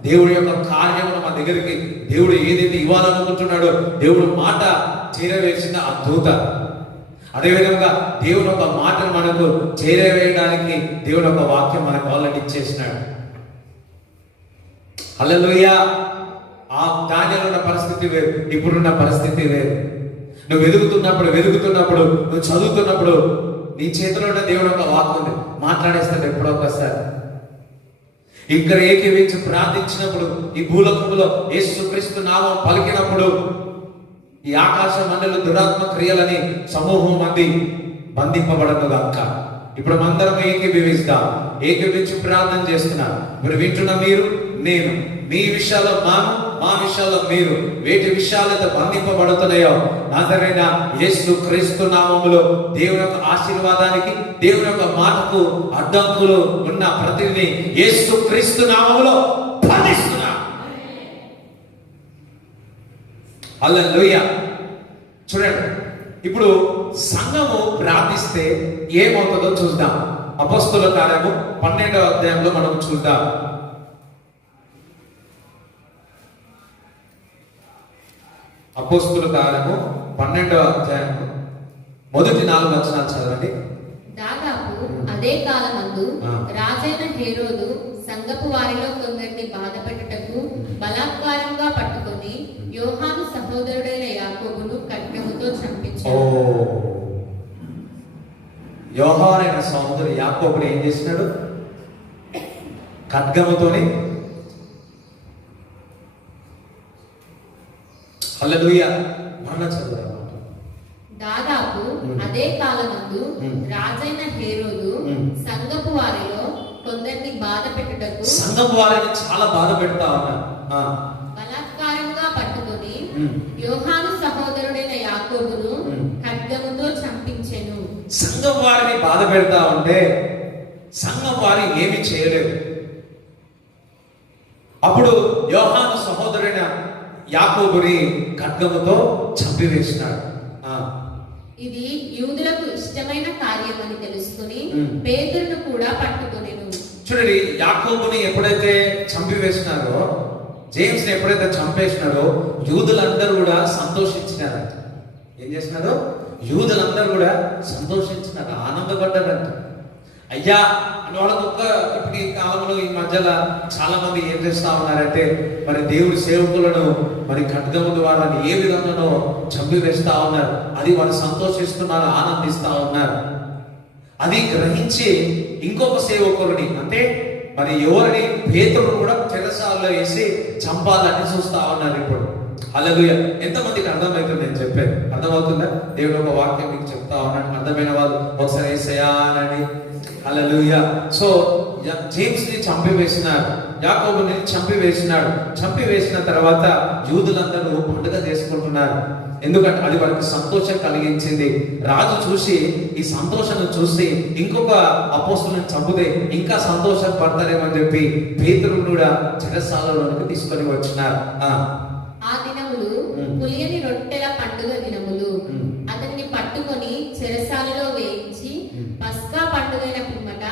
దేవుడి యొక్క కార్యమును మా దగ్గరికి దేవుడు ఏదైతే ఇవ్వాలనుకుంటున్నాడో దేవుడు మాట చేరవేసిన ఆ దూత. అదేవిధంగా దేవుడు ఒక మాటను మనకు చేరవేయడానికి దేవుడు ఒక వాక్యం మనకు ఆల్రెడీ ఇచ్చేసినాడు. హల్లెలూయా. ఆ దానిలో ఉన్న పరిస్థితి వేరు, ఇప్పుడున్న పరిస్థితి వేరు. నువ్వు వెతుకుతున్నప్పుడు నువ్వు చదువుతున్నప్పుడు నీ చేతిలో ఉన్న దేవుడు ఒక వాక్ ఉంది, మాట్లాడేస్తాడు ఎప్పుడో ఒకసారి. ఇక్కడ ఏకీవించి ప్రార్థించినప్పుడు, ఈ భూలోకంలో యేసుక్రీస్తు నామం పలికినప్పుడు ఈ ఆకాశ మండలి దురాత్మ క్రియలని సమూహం మంది బంధింపబడదు గాక. ఇప్పుడు అందరం ఏకీభవిస్తాం, ఏకీభించి ప్రార్థన చేస్తున్నాం. మీరు వింటున్న మీరు, నేను, మీ విషయాల్లో మా విషయాల్లో మీరు, వేటి విషయాలతో బంధింపబడుతున్నాయో నాజరైన యేసు క్రీస్తు నామములో దేవుని యొక్క ఆశీర్వాదానికి, దేవుని యొక్క మాటకు అడ్డంకులు ఉన్న ప్రతిని యేసు క్రీస్తు నామములో బంధిస్తున్నా. హల్లెలూయా. చూడండి, ఇప్పుడు సంఘము ప్రార్థిస్తే ఏమవుతుందో చూద్దాం. అపొస్తలుల కార్యము 12వ అధ్యాయంలో మనం చూద్దాం. అపొస్తలుల కార్యము 12వ అధ్యాయము మొదటి 4 వచనాలు చదవండి. దాదాపు అదే కాలమందు రాజైన హేరోదు సంఘపు వారిలో కొందరిని బాధపెట్టుటకు బలాత్కారంగా పట్టుకొని యోహాను సహోదరుడైన యాకోబును ఖడ్గముతో చంపించాడు. యోహాను అయిన సహోదరుడు యాకోబుని ఏం చేసినాడు? ఖడ్గముతోని. హల్లెలూయా. మరణ చదువు. దాదాపు అదే కాలమందు రాజైన హేరోదు సంఘపు వారిలో కొందరిని బాధ పెట్టుటకు, సంఘపు వారిని చాలా బాధ పెడతా ఉన్నారు, బలాత్కారంగా పట్టుకొని యోహాను సహోదరుడైన యాకోబును ఖడ్గముతో చంపించెను. సంఘం వారిని బాధ పెడతా ఉంటే సంఘం వారి ఏమి చేయలేదు. అప్పుడు యోహాను సహోదరుడైన యాకోబుని ఖడ్గముతో చంపివేసినాడు. ఇది యూదులకు ఇష్టమైన కార్యమని తెలుసుకుని పేతురును కూడా పట్టుకొనెను. చూడండి, యాకోబుని ఎప్పుడైతే చంపివేసినారో, జేమ్స్ ని ఎప్పుడైతే చంపేసినారో, యూదులందరూ కూడా సంతోషించినారు. ఏం చేసినారు? యూదులందరూ కూడా సంతోషించినారు, ఆనందపడ్డారంట. అయ్యా అని వాళ్ళకు ఇప్పుడు ఈ కాలంలో ఈ మధ్యలో చాలా మంది ఏం చేస్తా ఉన్నారంటే, మరి దేవుడి సేవకులను మరి ఖడ్గము ద్వారా ఏ విధంగానో చంపివేస్తా ఉన్నారు. అది వాళ్ళు సంతోషిస్తున్నారు, ఆనందిస్తా ఉన్నారు. అది గ్రహించి ఇంకొక సేవకులని, అంటే మరి ఎవరిని, పేతురును కూడా చెరసాలలో వేసి చంపాలని చూస్తా ఉన్నారు ఇప్పుడు. హల్లెలూయా. ఎంతమందికి అర్థమవుతుంది నేను చెప్పేది? అర్థమవుతుందా? దేవుడు ఒక వాక్యం మీకు చెప్తా ఉన్నాడు. అర్థమైన వాళ్ళు ఒకసారి యేసయ్యాని. హల్లెలూయా. సో జేమ్స్ ని చంపివేసినాడు, యాకోబుని చంపివేసినాడు. చంపివేసిన తర్వాత యూదులందరూ పండుగ చేసుకుంటున్నారు. ఎందుకంటే అది వారికి సంతోషం కలిగించింది. రాజు చూసి, ఈ సంతోషాన్ని చూసి ఇంకొక అపోస్తలుని చంపితే ఇంకా సంతోషం పడతారేమని చెప్పి పేతురును కూడా చెరసాలలోనికి తీసుకొని వచ్చినారు. ఆ దినములు పులియని రొట్టెల పండుగ దినములు. అతన్ని పట్టుకొని చెరసాలలో వేయించి పస్కా పండుగైన పిమ్మట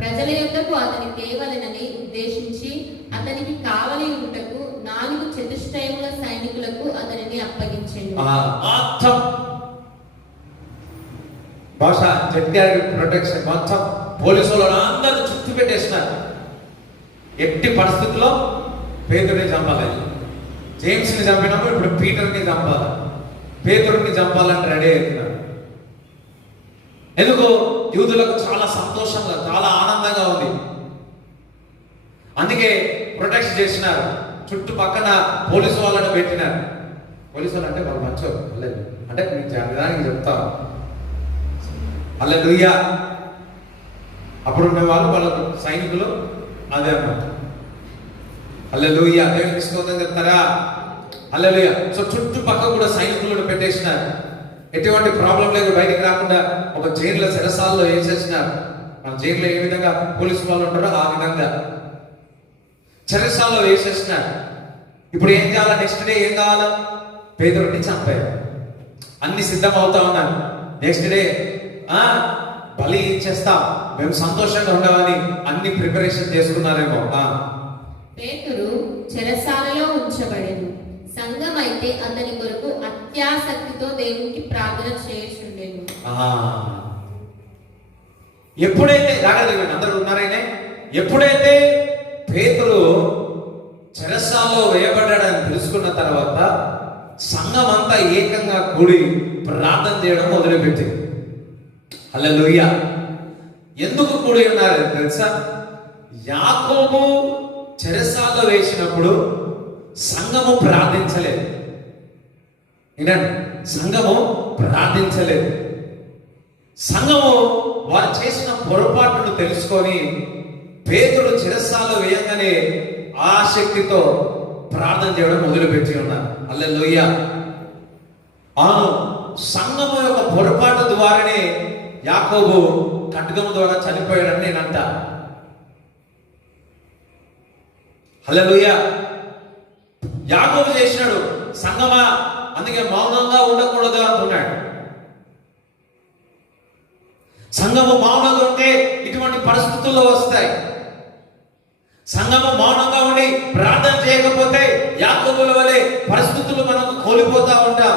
ప్రజల యొద్దకు అతని తేవలెనని ఉద్దేశించి అతనికి కావలి ఉంటకు 4 చతుష్టయముల సైనికులకు అతనిని అప్పగించెను. ప్రొటెక్షన్ మొత్తం పోలీసులు అందరూ చుట్టూ పెట్టేసినారు. ఎట్టి పరిస్థితుల్లో పేతురుని చంపాలి. జేమ్స్ ని చంపినప్పుడు ఇప్పుడు పీటర్ని చంపాలి. పేతురుని చంపాలని రెడీ అవుతున్నారు. ఎందుకు? యూదులకు చాలా సంతోషంగా, చాలా ఆనందంగా ఉంది. అందుకే ప్రొటెక్ట్ చేసినారు. చుట్టుపక్కన పోలీసు వాళ్ళని పెట్టినారు. పోలీసు వాళ్ళు అంటే వాళ్ళు మంచోరు, అంటే మీకు విధానికి చెప్తాను. హల్లెలూయా. అప్పుడు ఉన్న వాళ్ళు వాళ్ళకు సైనికులు అదే అన్నమాట. హల్లెలూయా. దేవునికి స్తోత్రం చెప్తారా? హల్లెలూయా. సో చుట్టుపక్క కూడా సైనికులను పెట్టేసినారు. ఎటువంటి ప్రాబ్లం లేదు, బయటికి రాకుండా ఒక జైల్లో చెరసాలలో వేసేసినారు. మన జైల్లో ఏ విధంగా పోలీసు వాళ్ళు ఉంటారో ఆ విధంగా చెరసాలలో వేసేసినారు. ఇప్పుడు ఏం చేయాలా? నెక్స్ట్ డే ఏం కావాలా? పేతురుని చంపారు. అన్ని సిద్ధం అవుతా ఉన్నారు. నెక్స్ట్ డే బలి ఇచ్చేస్తాం, మేము సంతోషంగా ఉండవని అన్ని ప్రిపరేషన్ చేసుకున్నారేమో. పేతురు చెరసాలలో ఉంచబడెను. సంఘం అయితే అతని కొరకు అత్యాసక్తితో దేవునికి ప్రార్థన చేయుచుండెను. ఎప్పుడైతే అందరూ ఉన్నారైనా, ఎప్పుడైతే పేతురు చెరసాలలో వేయబడ్డాడని తెలుసుకున్న తర్వాత సంఘం అంతా ఏకంగా కూడి ప్రార్థన చేయడం మొదలుపెట్టింది. హల్లెలూయా. ఎందుకు కూడి ఉన్నారు తెలుసా? యాకోబు చెరసాలలో వేసినప్పుడు సంఘము ప్రార్థించలేదు. ఏంటంటే సంఘము ప్రార్థించలేదు. సంఘము వారు చేసిన పొరపాటును తెలుసుకొని పేతురు చెరసాలలో వేయంగానే ఆసక్తితో ప్రార్థన చేయడం మొదలుపెట్టి ఉన్నారు. హల్లెలూయా. అవును, సంఘము యొక్క పొరపాటు ద్వారానే యాకోబు ఖడ్గము ద్వారా చనిపోయాడని నేను అంటా. హల్లెలూయా. యాకోబు చేసినాడు, సంఘమా అందుకే మౌనంగా ఉండకూడదు అంటున్నాడు. సంఘము మౌనంగా ఉంటే ఇటువంటి పరిస్థితుల్లో వస్తాయి. సంఘము మౌనంగా ఉండి ప్రార్థన చేయకపోతే యాకోబుల వలె పరిస్థితులు మనకు కోల్పోతా ఉంటాం.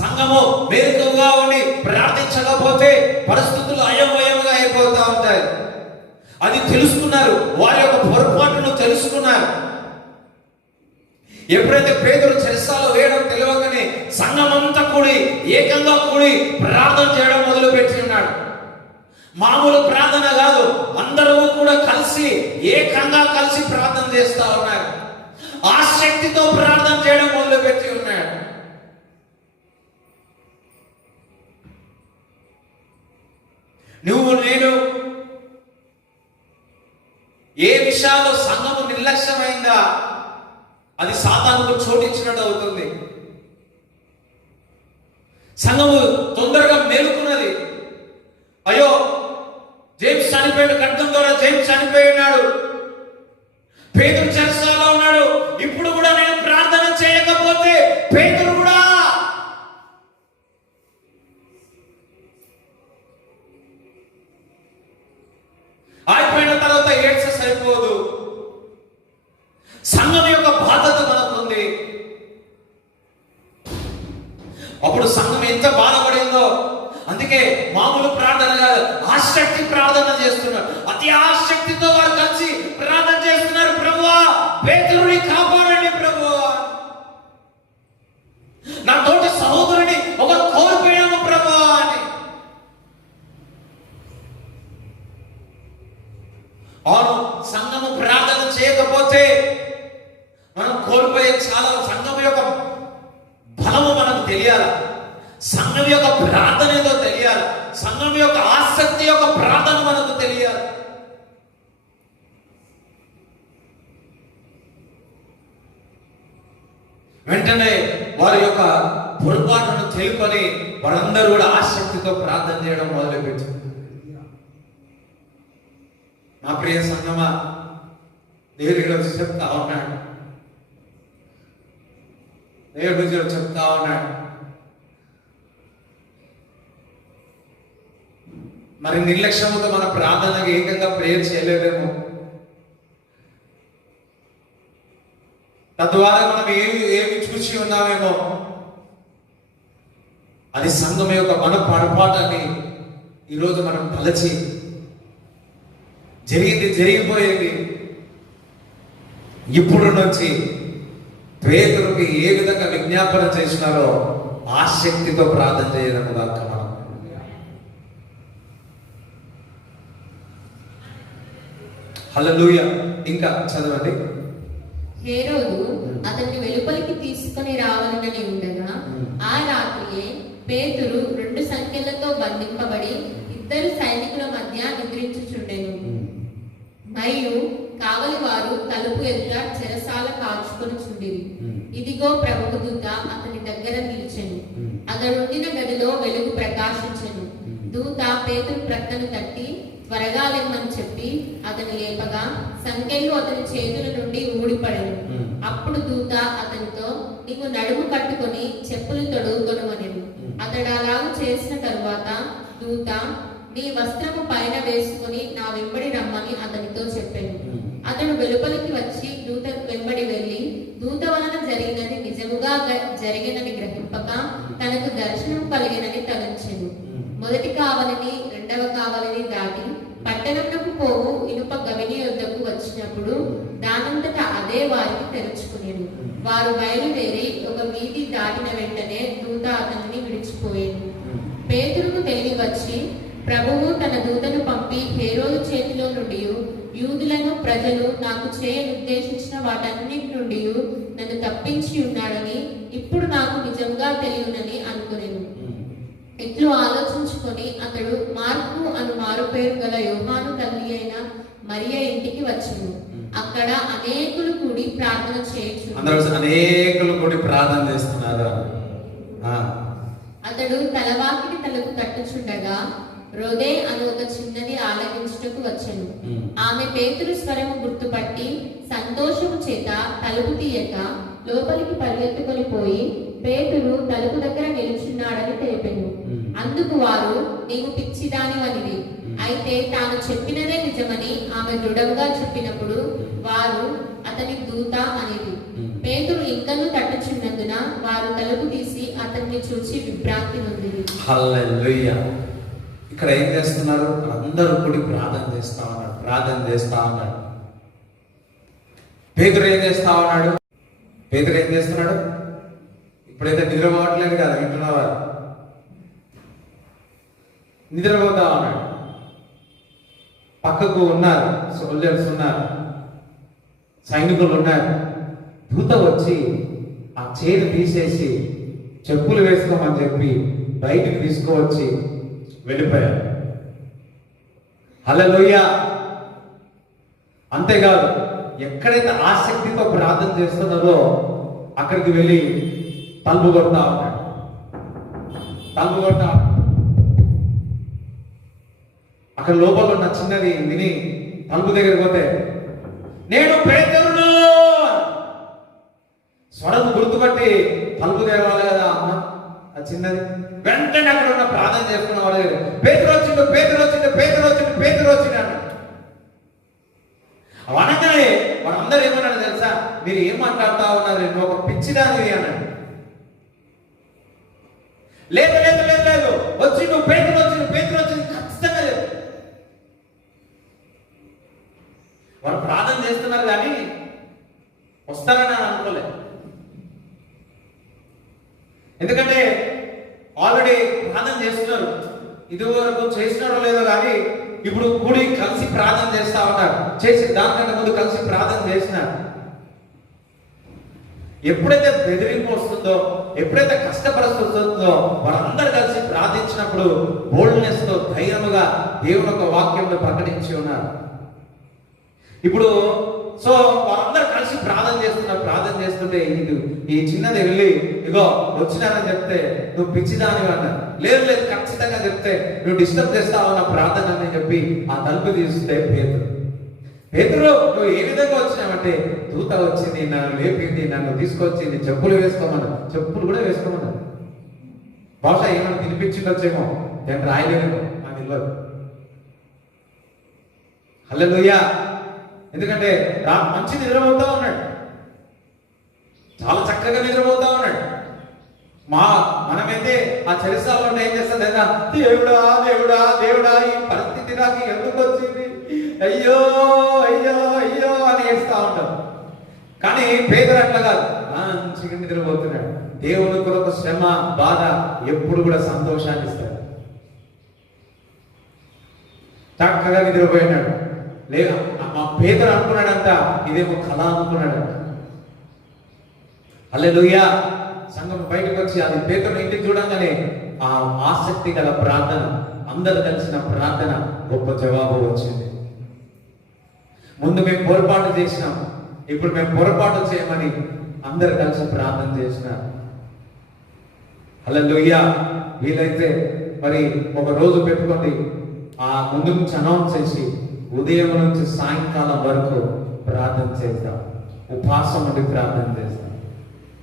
సంఘము మేలుకుగా ఉండి ప్రార్థించకపోతే పరిస్థితులు అయోమయంగా అయిపోతా ఉంటాయి. అది తెలుసుకున్నారు, వారి యొక్క పొరపాటును తెలుసుకున్నారు. ఎప్పుడైతే పేతురు చెరసాలలో వేయడం తెలియగానే సంఘమంతా కూడి ఏకంగా కూడి ప్రార్థన చేయడం మొదలు పెట్టి ఉన్నాడు. మామూలు ప్రార్థన కాదు, అందరూ కూడా కలిసి ఏకంగా కలిసి ప్రార్థన చేస్తా ఉన్నారు. ఆసక్తితో ప్రార్థన చేయడం మొదలు పెట్టి ఉన్నాడు. నువ్వు నేను ఏ విషయాల్లో సంఘము నిర్లక్ష్యమైందా అది సాతానుకు చోటిచ్చినట్టు అవుతుంది. సంఘము తొందరగా మేలుకున్నది. అయ్యో జేమ్స్ చనిపోయాడు, ఖడ్గం ద్వారా జేమ్స్ చనిపోయినాడు, పేతురు చెరసాలలో ఉన్నాడు, ఇప్పుడు కూడా నేను ప్రార్థన చేయకపోతే పేతురు కూడా అయిపోయిన తర్వాత ఏడ్చ సరిపోదు. సంఘం యొక్క బాధ్యత మనకుంది. అప్పుడు సంఘం ఎంత బాధపడిందో. అందుకే మామూలు ప్రార్థన కాదు, ఆసక్తి ప్రార్థన చేస్తున్నారు. అతి ఆసక్తితో వారు కలిసి ప్రార్థన చేస్తున్నారు. ప్రభువా పేతురుని కాపాడండి ప్రభువా, నా తోటి సహోదరుని ఒక కోల్పోయాము ప్రభువా అని. అవును, సంఘము ప్రార్థన చేయకపోతే మనం కోల్పోయే చాలా. సంఘం యొక్క బలము మనకు తెలియాలి, సంఘం యొక్క ప్రార్థన ఏదో తెలియాలి, సంఘం యొక్క ఆసక్తి యొక్క ప్రార్థన మనకు తెలియాలి. వెంటనే వారి యొక్క పొరపాటును తెలుసుకొని వారందరూ కూడా ఆసక్తితో ప్రార్థన చేయడం మొదలుపెట్టారు. నా ప్రియ సంఘమా, దేవుడు చెప్తా ఉన్నాడు, దేవుడు చెప్తా ఉన్నాడు, మరి నిర్లక్ష్యంతో మన ప్రార్థనకు ఏకంగా ప్రేయర్ చేయలేదేమో. తద్వారా మనం ఏమి చూసి ఉన్నామేమో. అది సంఘం యొక్క మన పొరపాటని ఈరోజు మనం తలచి జరిగిపోయేది ఇప్పుడు నుంచి పేతురుకి ఏ విధంగా విజ్ఞాపన చేసినారో ఆసక్తితో ప్రార్థన చేయడం దాకా మనం. హల్లెలూయా. ఇంకా చదవండి. హేరోదు అతన్ని వెలుపలికి తీసుకొని రావాలని ఉండగా ఆ రాత్రియే పేతురు 2 సంఖ్యలతో బంధింపబడి 2 సైనికుల మధ్య నిద్రించుచుండెను. మరియు కావలి వారు తలుపు ఎదుట చెరసాల కాచుకొని చుండిరి. ఇదిగో ప్రభువు దూత అతని దగ్గర నిలిచెను. అతడుండిన గదిలో వెలుగు ప్రకాశించెను. దూత పేతురు ప్రక్కను తట్టి త్వరగా లేమని చెప్పి అతని లేపగా సంకెళ్ళు అతని చేతుల నుండి ఊడిపడెను. అప్పుడు దూత అతనితో, నీవు నడుము కట్టుకొని చెప్పులు తొడుగుకొనమనెను. అతడు అలాగ చేసిన తరువాత దూత, నీ వస్త్రము పైన వేసుకుని నా వెంబడి రమ్మని అతనితో చెప్పాను. అతడు వెలుపలికి వచ్చి దూత వెంబడి వెళ్ళి దూత వలన జరిగినది నిజముగా జరిగినని గ్రహింపక తనకు దర్శనం కలిగినని తలంచెను. మొదటి కావలిని 2వ కావలిని దాటి పట్టణంలోకి పోవు ఇనుప గవిని వద్దకు వచ్చినప్పుడు దానంతట అదే వారికి తెరుచుకునేను. వారు బయలుదేరి ఒక వీధి దాటిన వెంటనే దూత అతనిని విడిచిపోయేను. పేతురుకు తెలివి వచ్చి ప్రభువు తన దూతను పంపి హేరోదు చేతిలో నుండి యూదులను ప్రజలు నాకు చేయనుద్దేశించిన వాటన్నిటి నుండి నన్ను తప్పించి ఉన్నాడని ఇప్పుడు నాకు నిజంగా తెలియనని అనుకునేను. ఇట్లు ఆలోచించుకొని అతడు మార్కు అను మారు పేరు గల యోహాను తల్లి అయిన మరియ ఇంటికి వచ్చాను. అక్కడ అనేకులు కూడి ప్రార్థన చేయొచ్చు. అనేకులు కూడి ప్రార్థన చేస్తున్నారు. అతడు తలవాకిటి తలుపు తట్టుచుండగా రోదే అను ఒక చిన్నది ఆలకించుటకు వచ్చెను. ఆమె పేతురు స్వరము గుర్తుపట్టి సంతోషము చేత తలుపు తీయక లోపలికి పరిగెత్తుకొని పోయి పేతురు తలుపు దగ్గర నిలుచున్నాడని తెలిపెను. అందుకు వారు, నీవు పిచ్చిదానివనిది. అయితే తాను చెప్పినదే నిజమని ఆమె దృఢంగా చెప్పినప్పుడు వారు, అతని దూత అనేది. పేతురు ఇంకనూ తట్టుచున్నందున వారు తలుపు తీసి అతన్ని చూసి విభ్రాంతి నొందిరి. హల్లెలూయా. ఇక్కడ ఏం చేస్తున్నారు? అందరూ కూడి ప్రార్థన చేస్తా ఉన్నాడు. పేతురు ఏం చేస్తున్నాడు? ఇప్పుడైతే నిద్రపోవట్లేదు కదా, వింటున్నవారు నిద్రపోతా ఉన్నాడు. పక్కకు ఉన్నారు, సోల్జర్స్ ఉన్నారు, సైనికులు ఉన్నారు. దూత వచ్చి ఆ చైర్ తీసేసి చెప్పులు వేసుకోమని చెప్పి బయటికి తీసుకువచ్చి వెళ్ళిపోయారు. హల్లెలూయా. అంతేకాదు, ఎక్కడైతే ఆసక్తితో ప్రార్థన చేస్తున్నారో అక్కడికి వెళ్ళి తలుపు కొడతా ఉన్నాడు. అక్కడ లోపల ఉన్న చిన్నది విని తలుపు దగ్గరికి పోతే, నేను పేతురును స్వరం గుర్తుపట్టి తలుపు తెరవాలి కదా అమ్మ. ఆ చిన్నది వెంటనే అక్కడ ఉన్న ప్రార్థన చేసుకున్న వాడు పేతురు వచ్చిండు అన్నాడు. అనగానే వారందరూ ఏమన్నాడు తెలుసా? మీరు ఏం మాట్లాడుతా ఉన్నారు? నువ్వు ఒక పిచ్చిదానివి అన్నాడు. లేదు వచ్చిండు పేతురు వచ్చిండు ఖచ్చితంగా లేదు. వారు ప్రార్థన చేస్తున్నారు కానీ వస్తారని అనుకోలేదు. ఎందుకంటే ఆల్రెడీ ప్రార్థన చేస్తున్నారు. ఇదివరకు చేసినారో లేదో కానీ ఇప్పుడు కూడి కలిసి ప్రార్థన చేస్తా ఉన్నారు. చేసి దానికంటే ముందు కలిసి ప్రార్థన చేసినారు. ఎప్పుడైతే బెదిరింపు వస్తుందో, ఎప్పుడైతే కష్టపరుస్తుందో వారందరూ కలిసి ప్రార్థించినప్పుడు బోల్డ్నెస్ తో ధైర్యముగా దేవుని యొక్క వాక్యంలో ప్రకటించి ఉన్నారు. ఇప్పుడు సో వారందరూ కలిసి ప్రార్థన చేస్తుంటే ఈ చిన్నది వెళ్ళి ఇగో వచ్చినానని చెప్తే నువ్వు పిచ్చిదాని అన్నారు. లేదు ఖచ్చితంగా చెప్తే నువ్వు డిస్టర్బ్ చేస్తావు నా ప్రార్థన అని చెప్పి ఆ తలుపు తీస్తే పేతురు నువ్వు ఏ విధంగా వచ్చినావంటే, దూత వచ్చింది, నన్ను లేపింది, నన్ను తీసుకొచ్చింది, చెప్పులు కూడా వేసుకోమన్నారు. బహుశా ఏమైనా తినిపించిండొచ్చేమో, నేను రాయలేను నాకు తెలియదు. హల్లెలూయా. ఎందుకంటే మంచి నిద్రపోతా ఉన్నాడు, చాలా చక్కగా నిద్రపోతా ఉన్నాడు. మనమైతే ఆ చరిత్రలో ఉంటే ఏం చేస్తుంది? దేవుడా దేవుడా దేవుడా ఈ పరిస్థితి నాకు ఎందుకు వచ్చింది, అయ్యో అయ్యో అయ్యో అని ఏడుస్తా ఉంటాం. కానీ పేదరు అట్లా కాదు, మంచిగా నిద్రపోతున్నాడు. దేవుని కొరకు శ్రమ బాధ ఎప్పుడు కూడా సంతోషాన్ని ఇస్తాడు. చక్కగా నిద్రపోయినాడు. లేదా మా పేదరు అనుకున్నాడంట ఇదేమో కళ అనుకున్నాడంట. హల్లెలూయా. సంఘం బయటకు వచ్చి అది పేతురు ఇంటికి చూడంగానే ఆ ఆసక్తి గల ప్రార్థన, అందరు కలిసిన ప్రార్థన గొప్ప జవాబు వచ్చింది. ముందు మేము పొరపాటు చేసినాం, ఇప్పుడు మేము పొరపాటు చేయమని అందరు కలిసి ప్రార్థన చేసినారు. హల్లెలూయా. వీలైతే మరి ఒక రోజు పెట్టుకోండి, ఆ ముందు నుంచి అనౌన్స్ చేసి ఉదయం నుంచి సాయంకాలం వరకు ప్రార్థన చేద్దాం, ఉపవాసం ఉండి ప్రార్థన చేద్దాం.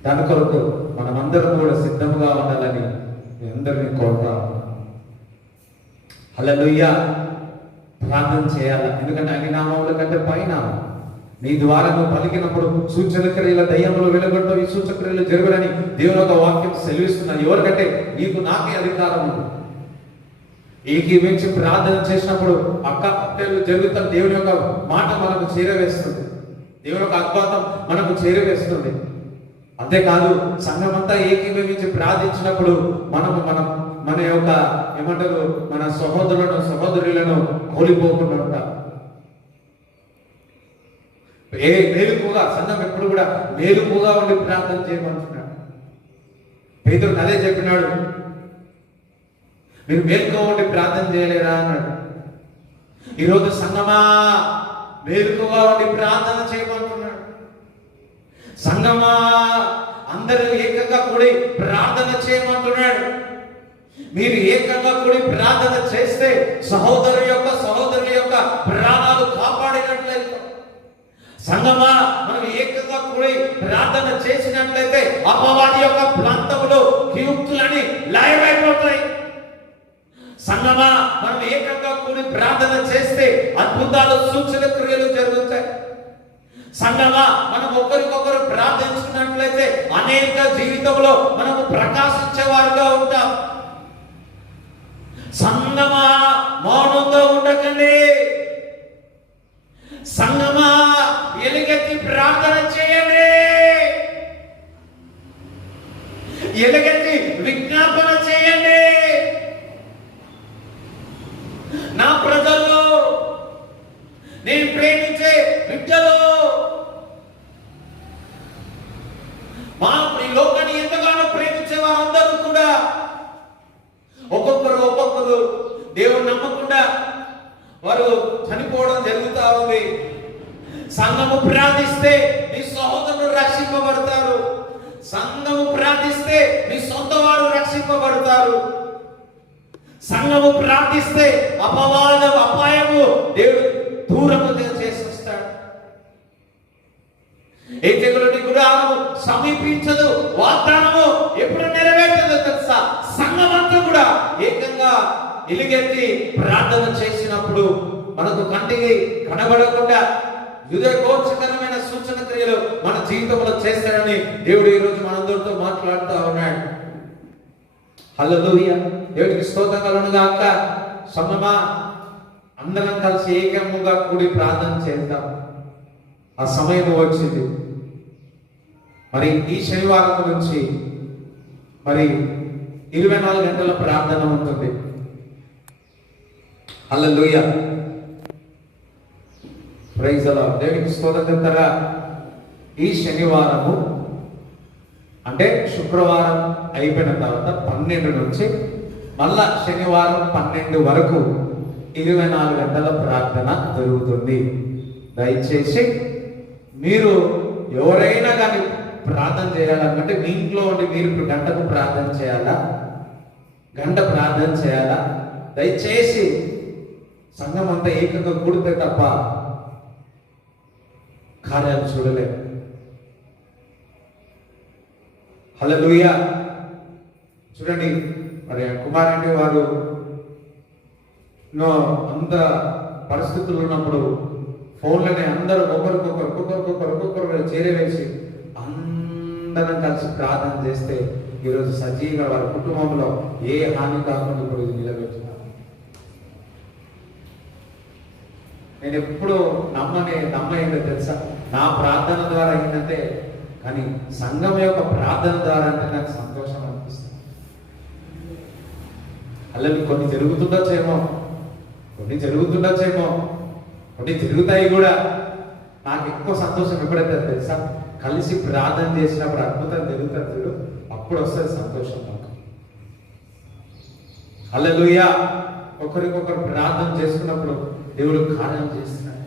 దాని కొరకు మనమందరం కూడా సిద్ధంగా ఉండాలని మీ అందరినీ కోరుతా. హల్లెలూయా. ప్రార్థన చేయాలి. ఎందుకంటే అన్ని నామముల కంటే పైన నీ ద్వారా నువ్వు పలికినప్పుడు సూచన క్రియల దయ్యములు వెలుగొట్టు ఈ సూచక క్రియలు జరుగునని దేవుని యొక్క వాక్యం సెలవిస్తున్నారు. ఎవరికంటే నీకు నాకే అధికారం ఉంది. ఏకీవించి ప్రార్థన చేసినప్పుడు అక్కలు జరుగుతున్న దేవుని యొక్క మాట మనకు చేరవేస్తుంది, దేవుని యొక్క అద్భుతం మనకు చేరవేస్తుంది. అంతేకాదు సంఘమంతా ఏకీభవించి ప్రార్థించినప్పుడు మనం మన యొక్క ఏమంటారు మన సహోదరులను కోల్పోకుండా ఉంటాం. మేలుకుగా సంఘం ఎప్పుడు కూడా మేలుకుగా ఉండి ప్రార్థన చేయమంటున్నాడు. పేతురు అదే చెప్పినాడు, మీరు మేలుకుగా ఉండి ప్రార్థన చేయలేరా అన్నాడు. ఈరోజు సంఘమా మేలుకుగా ఉండి ప్రార్థన చేయమంటున్నాడు. సంఘమా అందరూ ఏకంగా కూడి ప్రార్థన చేయమంటున్నాడు. మీరు ఏకంగా కూడి ప్రార్థన చేస్తే సహోదరు యొక్క ప్రాణాలు కాపాడినట్లయితే, సంఘమా మనం ఏకంగా కూడి ప్రార్థన చేసినట్లయితే అపవాది యొక్క ప్రాంతములు కియుక్తులని లయమైపోతాయి. సంఘమా మనం ఏకంగా కూడి ప్రార్థన చేస్తే అద్భుతాలు సూచన క్రియలు జరుగుతాయి. సంఘమా మనం ఒకరికొకరు ప్రార్థించుకున్నట్లయితే అనేక జీవితంలో మనము ప్రకాశించే వారుగా ఉంటాం. సంఘమా మౌనంగా ఉండకండి. సంఘమా ఎలుగెత్తి ప్రార్థన చేయండి. ఎలుగెత్తి విజ్ఞాపన చేయండి. నా ప్రజలు, నేను ప్రేమించే బిడ్డలు, మా ఈ లోకాన్ని ఎంతగానో ప్రేమించే వారందరూ కూడా ఒక్కొక్కరు దేవుని నమ్మకుండా వారు చనిపోవడం జరుగుతా ఉంది. సంఘము ప్రార్థిస్తే నీ సహోదరులు రక్షింపబడతారు. సంఘము ప్రార్థిస్తే నీ సొంత వారు రక్షింపబడతారు. సంఘము ప్రార్థిస్తే అపాయము దేవుడు దూరము చేసేస్తాడు. ఏ తెగులుని గుడారము సమీపించదు, వాగ్దానము ఎప్పుడు నెరవేర్చదో తెలుసా? సంఘమంతా కూడా ఏకంగా ఎలుగెత్తి ప్రార్థన చేసినప్పుడు మనకు కంటికి కనబడకుండా హృదయగోచకరమైన సూచన క్రియలు మన జీవితంలో చేస్తాడని దేవుడు ఈరోజు మనందరితో మాట్లాడుతూ ఉన్నాడు. హల్లెలూయా, దేవుడికి స్తోత్రం కలుగును గాక. సంఘమా అందరం కలిసి ఏకముగా కూడి ప్రార్థన చేద్దాం. ఆ సమయం వచ్చింది. మరి ఈ శనివారం నుంచి మరి 24 గంటల ప్రార్థన ఉంటుంది. హల్లెలూయా, ప్రైజ్ ది లార్డ్. దేవునికి స్తోత్రం చెప్తారా? ఈ శనివారము అంటే శుక్రవారం అయిపోయిన తర్వాత 12 నుంచి మళ్ళా శనివారం 12 వరకు 24 గంటల ప్రార్థన జరుగుతుంది. దయచేసి మీరు ఎవరైనా కానీ ప్రార్థన చేయాలనుకుంటే మీ ఇంట్లో ఉండి మీరు గంటకు ప్రార్థన చేయాలా, గంట ప్రార్థన చేయాలా? దయచేసి సంఘం అంతా ఏకంగా కూడితే తప్ప కార్యాలు చూడలేము. హల్లెలూయా. చూడండి, మరి కుమారుని వారు అంత పరిస్థితులు ఉన్నప్పుడు ఫోన్లోనే అందరూ ఒక్కొక్కరు చేరవేసి అందరం కలిసి ప్రార్థన చేస్తే ఈరోజు సజీవంగా వారి కుటుంబంలో ఏ హాని కాకుండా ఇప్పుడు నిలబెట్టినారు. నేను ఎప్పుడు నమ్మేందో తెలుసా? నా ప్రార్థన ద్వారా అయిందంటే, కానీ సంఘం యొక్క ప్రార్థన ద్వారా అంటే నాకు సంతోషం అనిపిస్తుంది. అలాగే కొన్ని జరుగుతుండొచ్చేమో, కొన్ని జరుగుతాయి కూడా. నాకు ఎక్కువ సంతోషం ఎప్పుడైతే తెలుసా? కలిసి ప్రార్థన చేసినప్పుడు అద్భుతం జరుగుతుంది చూడు, అప్పుడు వస్తుంది సంతోషం నాకు. హల్లెలూయా. ఒకరికొకరు ప్రార్థన చేసుకున్నప్పుడు దేవుడు కార్యం చేస్తున్నాడు.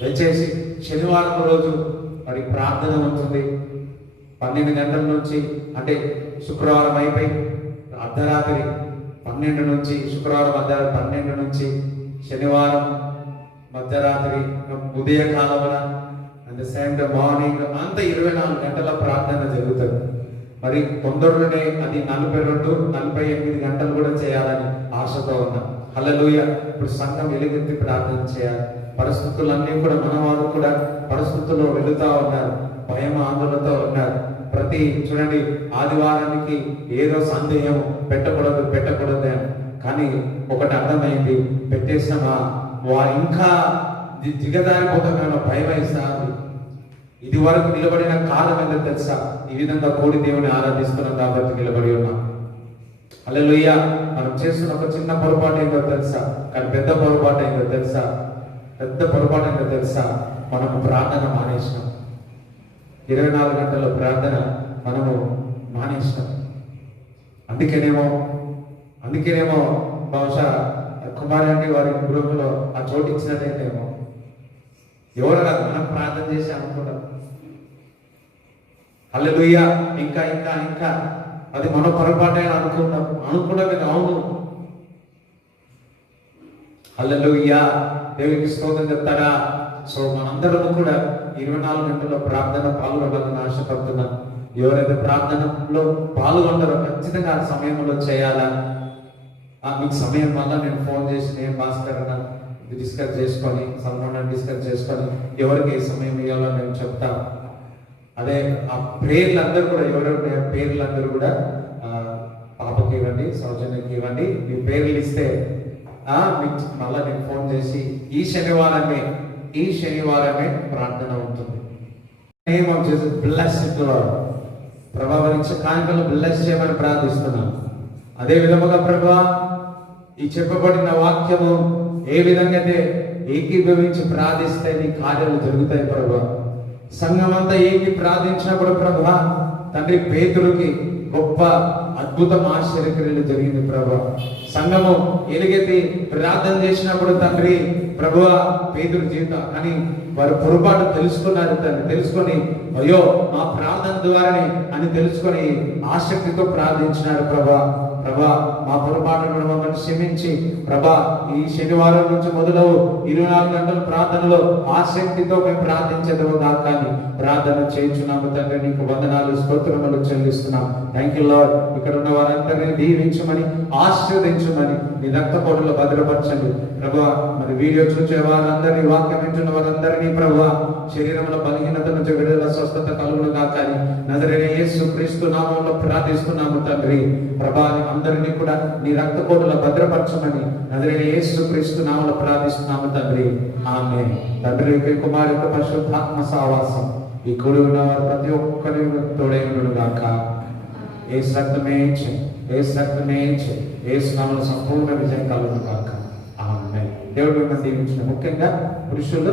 దయచేసి శనివారం రోజు మరి ప్రార్థన ఉంటుంది 12 గంటల నుంచి, అంటే శుక్రవారం అయిపోయి అర్ధరాత్రి 12 నుంచి, శుక్రవారం అర్ధరాత్రి 12 నుంచి శనివారం మధ్యరాత్రి ఉదయకాలమున అండ్ సేమ్ డే మార్నింగ్ అంతా 24 గంటల ప్రార్థన జరుగుతుంది. మరి కొందరులోనే అది 42-48 గంటలు కూడా చేయాలని ఆశతో ఉన్నాం. హల్లెలూయా. ఇప్పుడు సంఘం ఎలుగెత్తి ప్రార్థన చేయాలి. పరిస్థితులన్నీ కూడా మన వాళ్ళు కూడా పరిస్థితుల్లో వెళుతూ ఉన్నారు, భయం ఆందోళనతో ఉన్నారు. చూడండి, ఆదివారానికి ఏదో సందేహం పెట్టకూడదు కానీ ఒకటి అర్థమైంది, పెట్టేసినామా ఇంకా దిగదారిపోతామేమో భయం వేస్తారు. ఇది వరకు నిలబడిన కాలం ఏంటో తెలుసా? ఈ విధంగా కోడి దేవుని ఆరాధిస్తున్నాం కాబట్టి నిలబడి ఉన్నాం. హల్లెలూయా. మనం చేస్తున్న ఒక చిన్న పొరపాటు ఏంటో తెలుసా? కానీ పెద్ద పొరపాటు ఏంటో తెలుసా? పెద్ద పొరపాటు ఏంటో తెలుసా? మనము ప్రార్థన మానేసినాం. 24 గంటల ప్రార్థన మనము మానేసినాం. అందుకేనేమో బహుశా కుమారుని వారి గృహంలో ఆ చోటు ఇచ్చినట్టేమో. ఎవరు కాదు, మనం ప్రార్థన చేసి అనుకుంటాం. హల్లెలూయా. ఇంకా ఇంకా ఇంకా అది మన పొరపాటే అనుకున్నది అవును. హల్లెలూయా. దేవునికి స్తోత్రం చెప్తారా? సో మనందరం కూడా 24 గంటల ప్రార్థన పాల్గొనాలని ఆశపడుతున్నాం. ఎవరైతే ప్రార్థనలో పాల్గొంటారో ఖచ్చితంగా ఆ సమయంలో చేయాలా? మీకు సమయం వల్ల నేను ఫోన్ చేసి నేను భాస్కర్ అన్న డిస్కస్ చేసుకొని డిస్కస్ చేసుకొని ఎవరికి ఏ సమయం ఇవ్వాలో నేను చెప్తాను. అదే ఆ పేర్లందరూ కూడా ఎవరెవరి పేర్లందరూ కూడా పాపకి ఇవ్వండి, సౌజన్యకి ఇవ్వండి. మీ పేర్లు ఇస్తే మీకు మళ్ళీ నేను ఫోన్ చేసి ఈ శనివారమే ప్రార్థన ఉంటుంది. ప్రభావించే కార్యక్రమం బ్లెస్ చేయమని ప్రార్థిస్తున్నాను. అదే విధముగా ప్రభా ఈ చెప్పబడిన వాక్యము ఏ విధంగా అయితే ఏకీభవించి ప్రార్థిస్తే నీ కార్యాలు జరుగుతాయి ప్రభా. సంఘం అంతా ఏకి ప్రార్థించినప్పుడు ప్రభా తండ్రి పేతురుకి గొప్ప అద్భుతం ఆశ్చర్యక్రియలు జరిగింది ప్రభా. సంఘము ఎలుగెత్తి ప్రార్థన చేసినప్పుడు తండ్రి ప్రభువా పేతురు జీవితం అని వారు పొరపాటు తెలుసుకున్నారు తండ్రి. తెలుసుకొని అయ్యో మా ప్రార్థన ద్వారానే అని తెలుసుకొని ఆసక్తితో ప్రార్థించినారు ప్రభా. మా పొరపాటును మమ్మల్ని క్షమించి ప్రభా ఈ శనివారం నుంచి మొదలవు 24 గంటల ప్రార్థనలో ఆసక్తితో మేము ప్రార్థించేదము దాకాని ప్రార్థన చేయించున్నాము తండ్రి. నీకు వందనాలు స్తోత్రములు చెల్లిస్తున్నాం. Thank you lord. ఇక్కడ ఉన్న వారందరినీ దీవించమని ఆశీర్వదించమని నీ రక్తపోటులో భద్రపరచండి ప్రభా. మరి వీడియో చూసే వారందరినీ వాక్యం వింటున్న వారందరినీ ప్రభా శరీరంలో బలహీనత నుంచి విడుదల స్వస్థత కలుగును కాకని నజరేయుడైన యేసు క్రీస్తు నామములో ప్రార్థిస్తున్నాము తండ్రి. ప్రభా అందరినీ కూడా నీ రక్తపోటులో భద్రపరచమని నజరేయుడైన యేసు క్రీస్తు నామములో ప్రార్థిస్తున్నాము తండ్రి. ఆమేన్. తండ్రి కుమారుని యొక్క పరిశుద్ధాత్మ సహవాసం ఈ కూడి ఉన్న వారు ప్రతి ఒక్కరి తోడై ఉండును గాక. యేసు రక్తమే యేసు నామములో సంపూర్ణ విజయం కలుగును గాక. ఆమేన్. దేవుడు మిమ్మల్ని దీవించిన ముఖ్యంగా పురుషులు